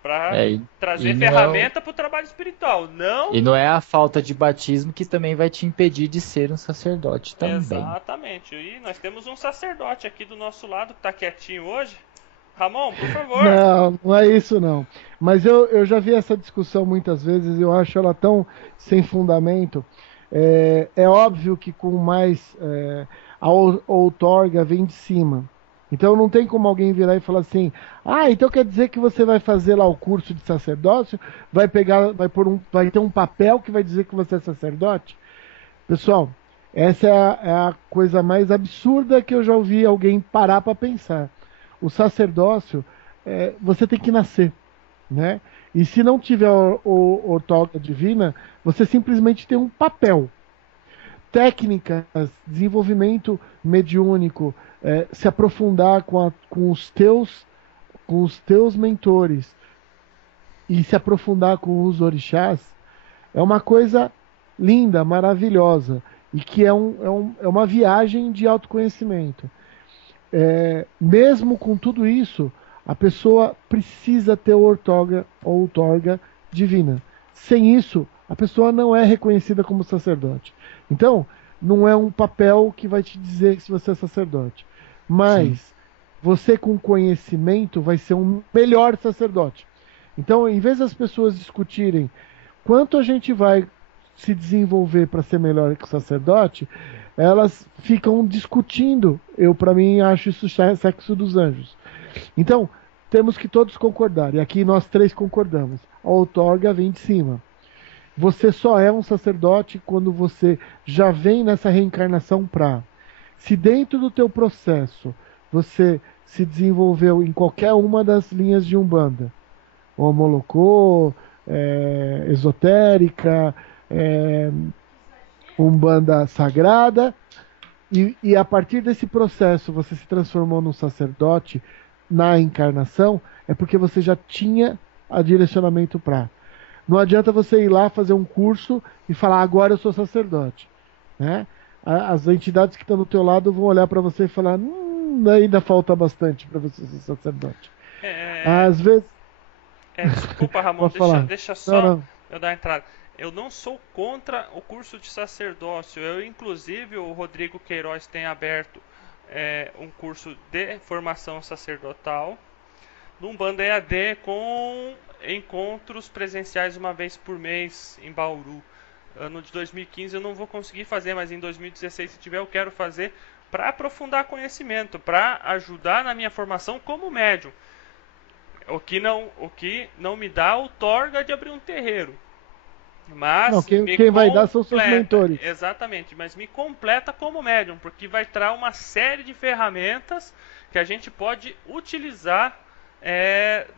para trazer ferramenta para o trabalho espiritual. E não é a falta de batismo que também vai te impedir de ser um sacerdote também. Exatamente. E nós temos um sacerdote aqui do nosso lado que está quietinho hoje. Ramon, por favor. Não é isso não. Mas eu já vi essa discussão muitas vezes e eu acho ela tão sem fundamento. É óbvio que com mais a outorga vem de cima. Então não tem como alguém virar e falar assim: então quer dizer que você vai fazer lá o curso de sacerdócio, vai ter um papel que vai dizer que você é sacerdote? Pessoal, essa é a coisa mais absurda que eu já ouvi alguém parar para pensar. O sacerdócio, você tem que nascer, né? E se não tiver outorga divina, você simplesmente tem um papel. técnicas, desenvolvimento mediúnico, se aprofundar com os teus mentores e se aprofundar com os orixás, é uma coisa linda, maravilhosa, e que é uma viagem de autoconhecimento. Mesmo com tudo isso, a pessoa precisa ter outorga divina. Sem isso, a pessoa não é reconhecida como sacerdote. Então, não é um papel que vai te dizer se você é sacerdote. Mas, sim, você com conhecimento vai ser um melhor sacerdote. Então, em vez das pessoas discutirem quanto a gente vai se desenvolver para ser melhor que o sacerdote, elas ficam discutindo. Eu, para mim, acho isso sexo dos anjos. Então, temos que todos concordar. E aqui nós três concordamos. A outorga vem de cima. Você só é um sacerdote quando você já vem nessa reencarnação para. Se dentro do teu processo você se desenvolveu em qualquer uma das linhas de Umbanda, Homolocô, esotérica, Umbanda sagrada, e a partir desse processo você se transformou num sacerdote na encarnação, é porque você já tinha a direcionamento para. Não adianta você ir lá fazer um curso e falar, agora eu sou sacerdote, né? As entidades que estão do teu lado vão olhar para você e falar, ainda falta bastante para você ser sacerdote. Às vezes... Desculpa, Ramon, deixa só eu dar a entrada. Eu não sou contra o curso de sacerdócio. Inclusive, o Rodrigo Queiroz tem aberto um curso de formação sacerdotal no Umbanda EAD com encontros presenciais uma vez por mês em Bauru. Ano de 2015 eu não vou conseguir fazer, mas em 2016, se tiver, eu quero fazer para aprofundar conhecimento, para ajudar na minha formação como médium. O que não me dá outorga de abrir um terreiro. Mas não, quem vai dar são seus mentores. Exatamente, mas me completa como médium, porque vai trazer uma série de ferramentas que a gente pode utilizar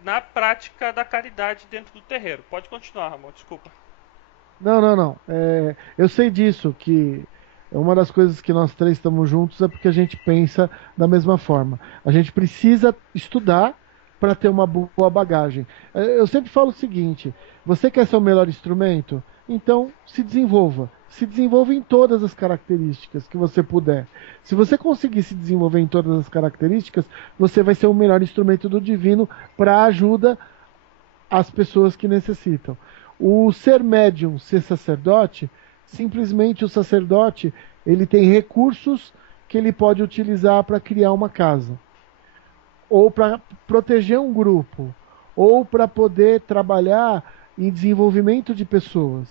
na prática da caridade dentro do terreiro. Pode continuar, Ramon, desculpa. Não. Eu sei disso, que uma das coisas que nós três estamos juntos é porque a gente pensa da mesma forma. A gente precisa estudar para ter uma boa bagagem. Eu sempre falo o seguinte, você quer ser o melhor instrumento? Então se desenvolva. Se desenvolva em todas as características que você puder. Se você conseguir se desenvolver em todas as características, você vai ser o melhor instrumento do divino para ajuda às pessoas que necessitam. O ser médium, ser sacerdote, simplesmente o sacerdote, ele tem recursos que ele pode utilizar para criar uma casa, ou para proteger um grupo, ou para poder trabalhar em desenvolvimento de pessoas.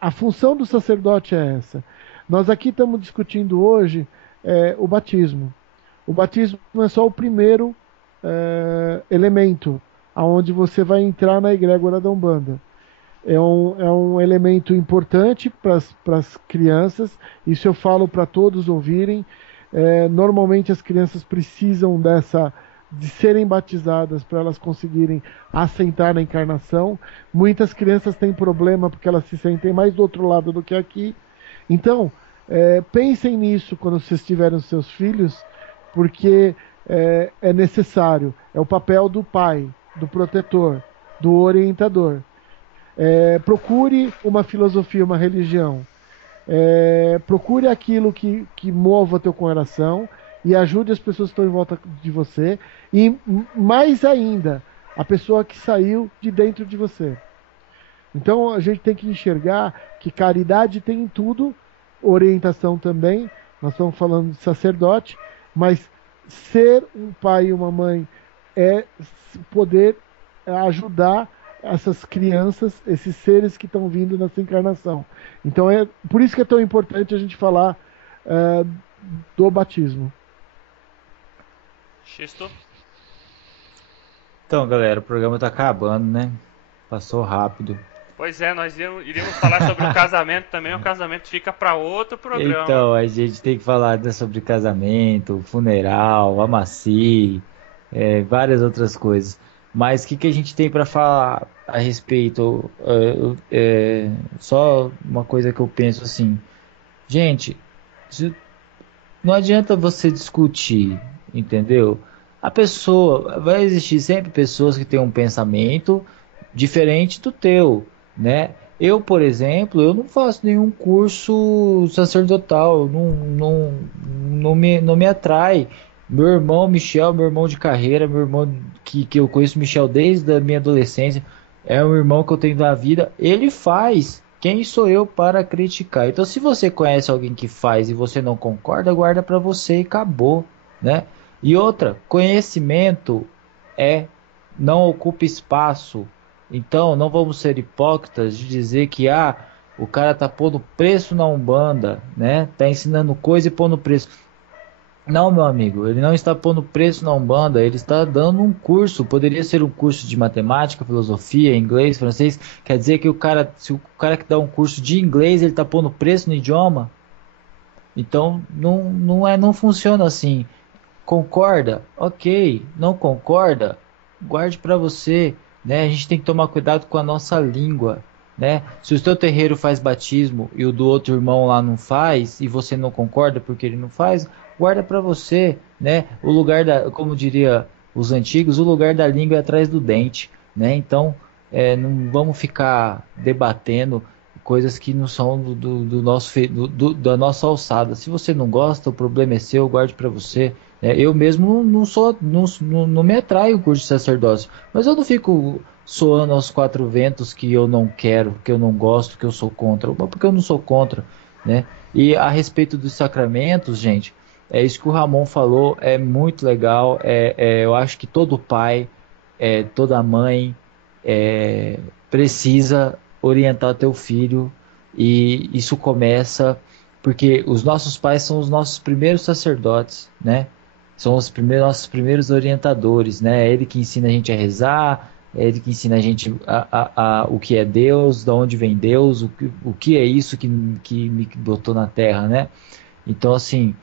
A função do sacerdote é essa. Nós aqui estamos discutindo hoje o batismo. O batismo é só o primeiro elemento aonde você vai entrar na egrégora da Umbanda. É um elemento importante para as crianças, isso eu falo para todos ouvirem. Normalmente as crianças precisam de serem batizadas para elas conseguirem assentar na encarnação. Muitas crianças têm problema porque elas se sentem mais do outro lado do que aqui. Então, pensem nisso quando vocês tiverem os seus filhos, porque é necessário. É o papel do pai, do protetor, do orientador. Procure uma filosofia, uma religião. Procure aquilo que mova teu coração e ajude as pessoas que estão em volta de você. E mais ainda, a pessoa que saiu de dentro de você. Então a gente tem que enxergar que caridade tem em tudo, orientação também. Nós estamos falando de sacerdote, mas ser um pai e uma mãe é poder ajudar essas crianças, esses seres que estão vindo nessa encarnação. Então por isso que é tão importante a gente falar do batismo. Xisto? Então, galera, o programa tá acabando, né? Passou rápido. Pois é, nós iríamos falar sobre o casamento também, o casamento fica para outro programa. Então, a gente tem que falar sobre casamento, funeral, amaci, várias outras coisas. Mas o que a gente tem para falar a respeito? Só uma coisa que eu penso assim, Gente, não adianta você discutir, entendeu? A pessoa, vai existir sempre pessoas que têm um pensamento diferente do teu, né? Eu, por exemplo, eu não faço nenhum curso sacerdotal, não me atrai. Meu irmão Michel, meu irmão de carreira, meu irmão que eu conheço Michel desde a minha adolescência, é um irmão que eu tenho na vida, ele faz. Quem sou eu para criticar? Então, se você conhece alguém que faz e você não concorda, guarda para você e acabou, né? E outra, conhecimento é não ocupa espaço. Então, não vamos ser hipócritas de dizer que o cara tá pondo preço na Umbanda, né? Tá ensinando coisa e pondo preço. Não, meu amigo, ele não está pondo preço na Umbanda, ele está dando um curso. Poderia ser um curso de matemática, filosofia, inglês, francês. Quer dizer que se o cara que dá um curso de inglês, ele está pondo preço no idioma? Então, não funciona assim. Concorda? Ok. Não concorda? Guarde para você, né? A gente tem que tomar cuidado com a nossa língua, né? Se o seu terreiro faz batismo e o do outro irmão lá não faz, e você não concorda porque ele não faz, guarda para você, né? O lugar como diria os antigos, o lugar da língua é atrás do dente, né? Então, não vamos ficar debatendo coisas que não são da nossa alçada. Se você não gosta, o problema é seu, guarde para você. Eu mesmo não me atrai o curso de sacerdócio, mas eu não fico soando aos quatro ventos que eu não quero, que eu não gosto, que eu sou contra, porque eu não sou contra, né? E a respeito dos sacramentos, gente, é isso que o Ramon falou, é muito legal. Eu acho que todo pai, toda mãe precisa orientar teu filho, e isso começa porque os nossos pais são os nossos primeiros sacerdotes, né? São os nossos primeiros orientadores, né? É ele que ensina a gente a rezar, é ele que ensina a gente o que é Deus, de onde vem Deus, o que é isso que me botou na terra, né? Então, assim,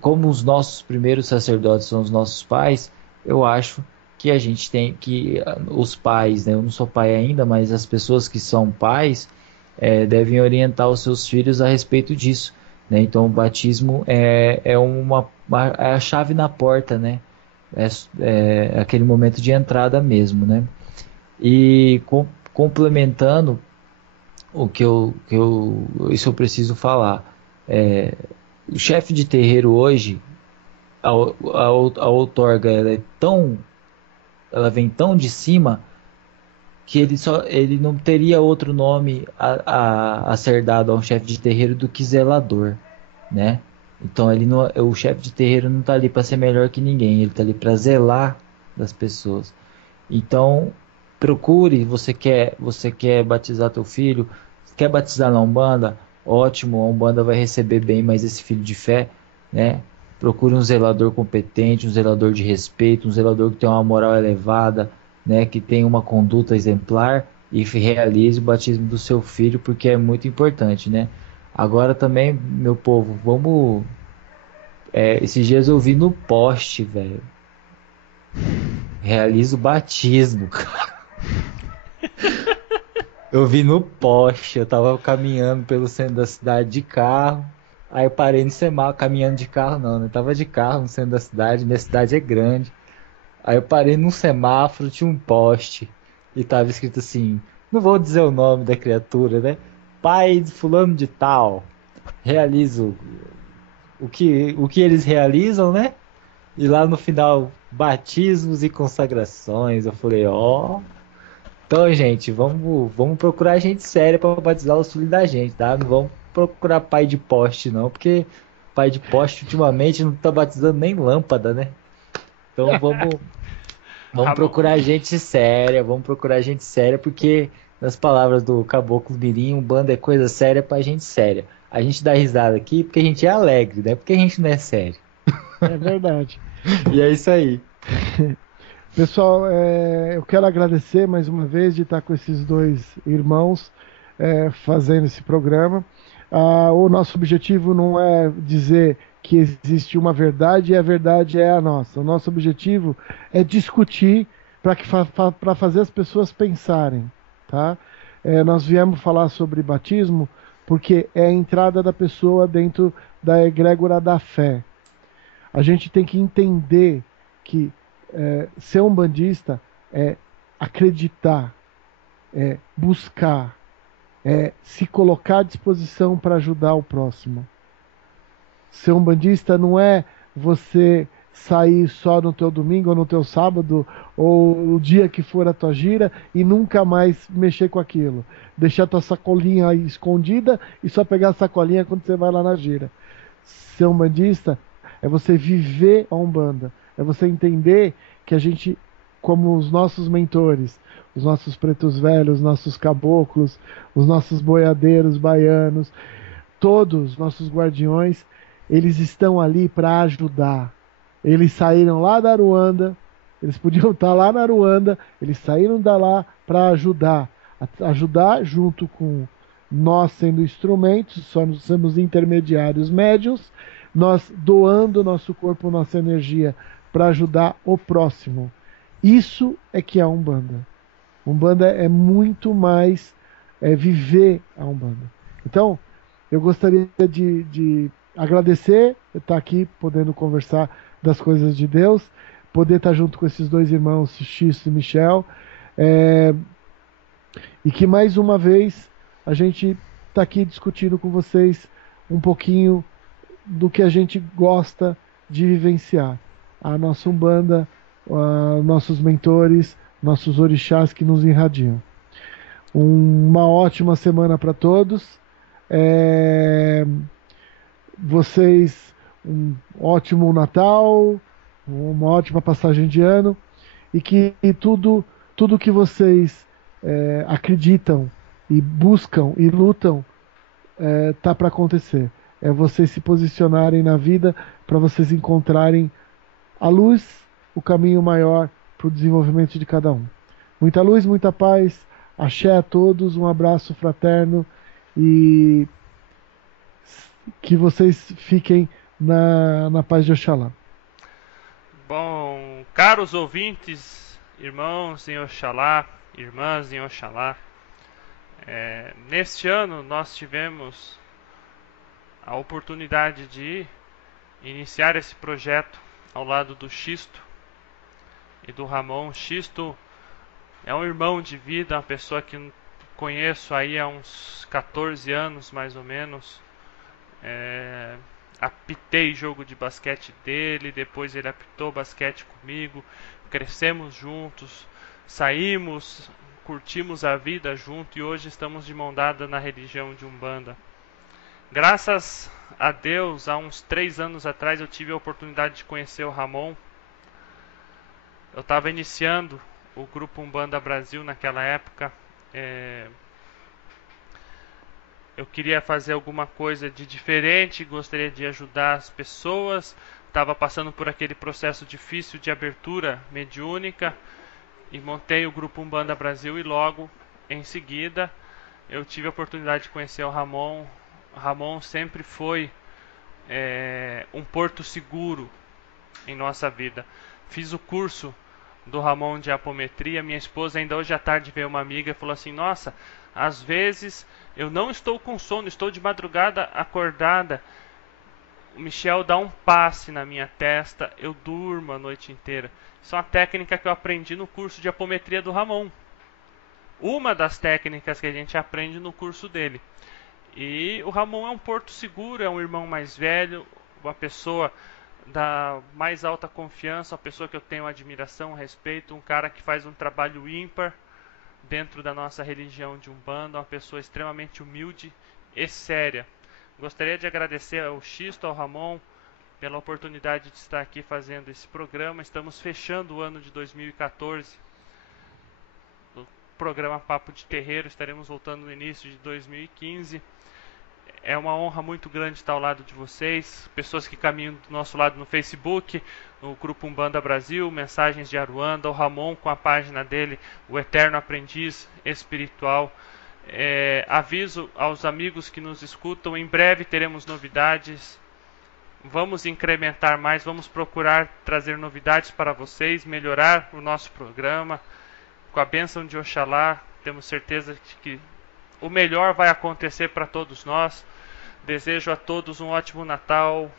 como os nossos primeiros sacerdotes são os nossos pais, eu acho que a gente tem que, os pais, né? Eu não sou pai ainda, mas as pessoas que são pais devem orientar os seus filhos a respeito disso, né? Então, o batismo é a chave na porta, né? É aquele momento de entrada mesmo, né? E complementando o isso eu preciso falar. O chefe de terreiro hoje, a outorga, ela vem tão de cima que ele não teria outro nome a ser dado a um chefe de terreiro do que zelador, né? Então o chefe de terreiro não está ali para ser melhor que ninguém, ele está ali para zelar das pessoas. Então procure, você quer batizar teu filho, quer batizar na Umbanda, ótimo, a Umbanda vai receber bem mais esse filho de fé, né? Procure um zelador competente, um zelador de respeito, um zelador que tem uma moral elevada, né? Que tem uma conduta exemplar, e realize o batismo do seu filho, porque é muito importante, né? Agora também, meu povo, vamos... esses dias eu vi no poste, velho. Realiza o batismo, cara. Eu vi no poste, eu tava caminhando pelo centro da cidade de carro, aí eu parei no semáforo, caminhando de carro não, né? Eu tava de carro no centro da cidade, minha cidade é grande. Aí eu parei num semáforo, tinha um poste, e tava escrito assim, não vou dizer o nome da criatura, né? Pai de fulano de tal, realizo o que eles realizam, né? E lá no final, batismos e consagrações. Eu falei, então, gente, vamos procurar gente séria para batizar os filhos da gente, tá? Não vamos procurar pai de poste, não, porque pai de poste ultimamente não tá batizando nem lâmpada, né? Então vamos procurar gente séria, porque, nas palavras do Caboclo Mirim, Umbanda é coisa séria pra gente séria. A gente dá risada aqui porque a gente é alegre, né? Porque a gente não é sério. É verdade. E é isso aí. Pessoal, eu quero agradecer mais uma vez de estar com esses dois irmãos fazendo esse programa. O nosso objetivo não é dizer que existe uma verdade e a verdade é a nossa. O nosso objetivo é discutir para fazer as pessoas pensarem, tá? Nós viemos falar sobre batismo porque é a entrada da pessoa dentro da egrégora da fé. A gente tem que entender que ser umbandista é acreditar, é buscar, é se colocar à disposição para ajudar o próximo. Ser umbandista não é você sair só no teu domingo ou no teu sábado ou o dia que for a tua gira e nunca mais mexer com aquilo. Deixar tua sacolinha aí escondida e só pegar a sacolinha quando você vai lá na gira. Ser umbandista é você viver a Umbanda. É você entender que a gente, como os nossos mentores, os nossos pretos velhos, os nossos caboclos, os nossos boiadeiros baianos, todos os nossos guardiões, eles estão ali para ajudar. Eles saíram lá da Aruanda, eles podiam estar lá na Aruanda, eles saíram da lá para ajudar. Ajudar junto com nós sendo instrumentos, só somos intermediários médios, nós doando nosso corpo, nossa energia para ajudar o próximo. Isso é que é a Umbanda. Umbanda é muito mais viver a Umbanda. Então, eu gostaria de agradecer estar aqui, podendo conversar das coisas de Deus, poder estar junto com esses dois irmãos, X e Michel, e que mais uma vez a gente está aqui discutindo com vocês um pouquinho do que a gente gosta de vivenciar. A nossa Umbanda, nossos mentores, nossos orixás que nos irradiam. Uma ótima semana para todos. Vocês, um ótimo Natal, uma ótima passagem de ano, e que tudo que vocês acreditam e buscam e lutam tá para acontecer. É vocês se posicionarem na vida para vocês encontrarem a luz, o caminho maior para o desenvolvimento de cada um. Muita luz, muita paz, axé a todos, um abraço fraterno e que vocês fiquem na paz de Oxalá. Bom, caros ouvintes, irmãos em Oxalá, irmãs em Oxalá, neste ano nós tivemos a oportunidade de iniciar esse projeto ao lado do Xisto e do Ramon. Xisto é um irmão de vida, uma pessoa que conheço aí há uns 14 anos mais ou menos. Apitei jogo de basquete dele, depois ele apitou basquete comigo, crescemos juntos, saímos, curtimos a vida junto e hoje estamos de mão dada na religião de Umbanda. Graças a Deus, há uns 3 anos atrás eu tive a oportunidade de conhecer o Ramon. Eu estava iniciando o grupo Umbanda Brasil naquela época. Eu queria fazer alguma coisa de diferente, gostaria de ajudar as pessoas. Estava passando por aquele processo difícil de abertura mediúnica e montei o grupo Umbanda Brasil e logo em seguida eu tive a oportunidade de conhecer o Ramon. O Ramon sempre foi um porto seguro em nossa vida. Fiz o curso do Ramon de apometria. Minha esposa ainda hoje à tarde veio uma amiga e falou assim: nossa, às vezes eu não estou com sono, estou de madrugada acordada, o Michel dá um passe na minha testa, eu durmo a noite inteira. Isso é uma técnica que eu aprendi no curso de apometria do Ramon. Uma das técnicas que a gente aprende no curso dele. E o Ramon é um porto seguro, é um irmão mais velho, uma pessoa da mais alta confiança, uma pessoa que eu tenho admiração, respeito, um cara que faz um trabalho ímpar dentro da nossa religião de Umbanda, uma pessoa extremamente humilde e séria. Gostaria de agradecer ao Xisto, ao Ramon, pela oportunidade de estar aqui fazendo esse programa. Estamos fechando o ano de 2014. O programa Papo de Terreiro, estaremos voltando no início de 2015. É uma honra muito grande estar ao lado de vocês, pessoas que caminham do nosso lado no Facebook, no grupo Umbanda Brasil, Mensagens de Aruanda, o Ramon com a página dele, o Eterno Aprendiz Espiritual. Aviso aos amigos que nos escutam, em breve teremos novidades, vamos incrementar mais, vamos procurar trazer novidades para vocês, melhorar o nosso programa. Com a bênção de Oxalá, temos certeza de que o melhor vai acontecer para todos nós. Desejo a todos um ótimo Natal,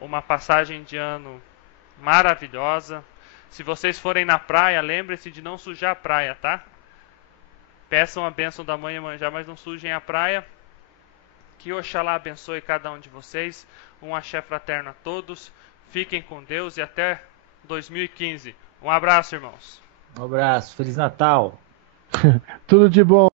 uma passagem de ano maravilhosa. Se vocês forem na praia, lembrem-se de não sujar a praia, tá? Peçam a bênção da mãe Iemanjá, mas não sujem a praia. Que Oxalá abençoe cada um de vocês. Um axé fraterno a todos. Fiquem com Deus e até 2015. Um abraço, irmãos. Um abraço, Feliz Natal. Tudo de bom.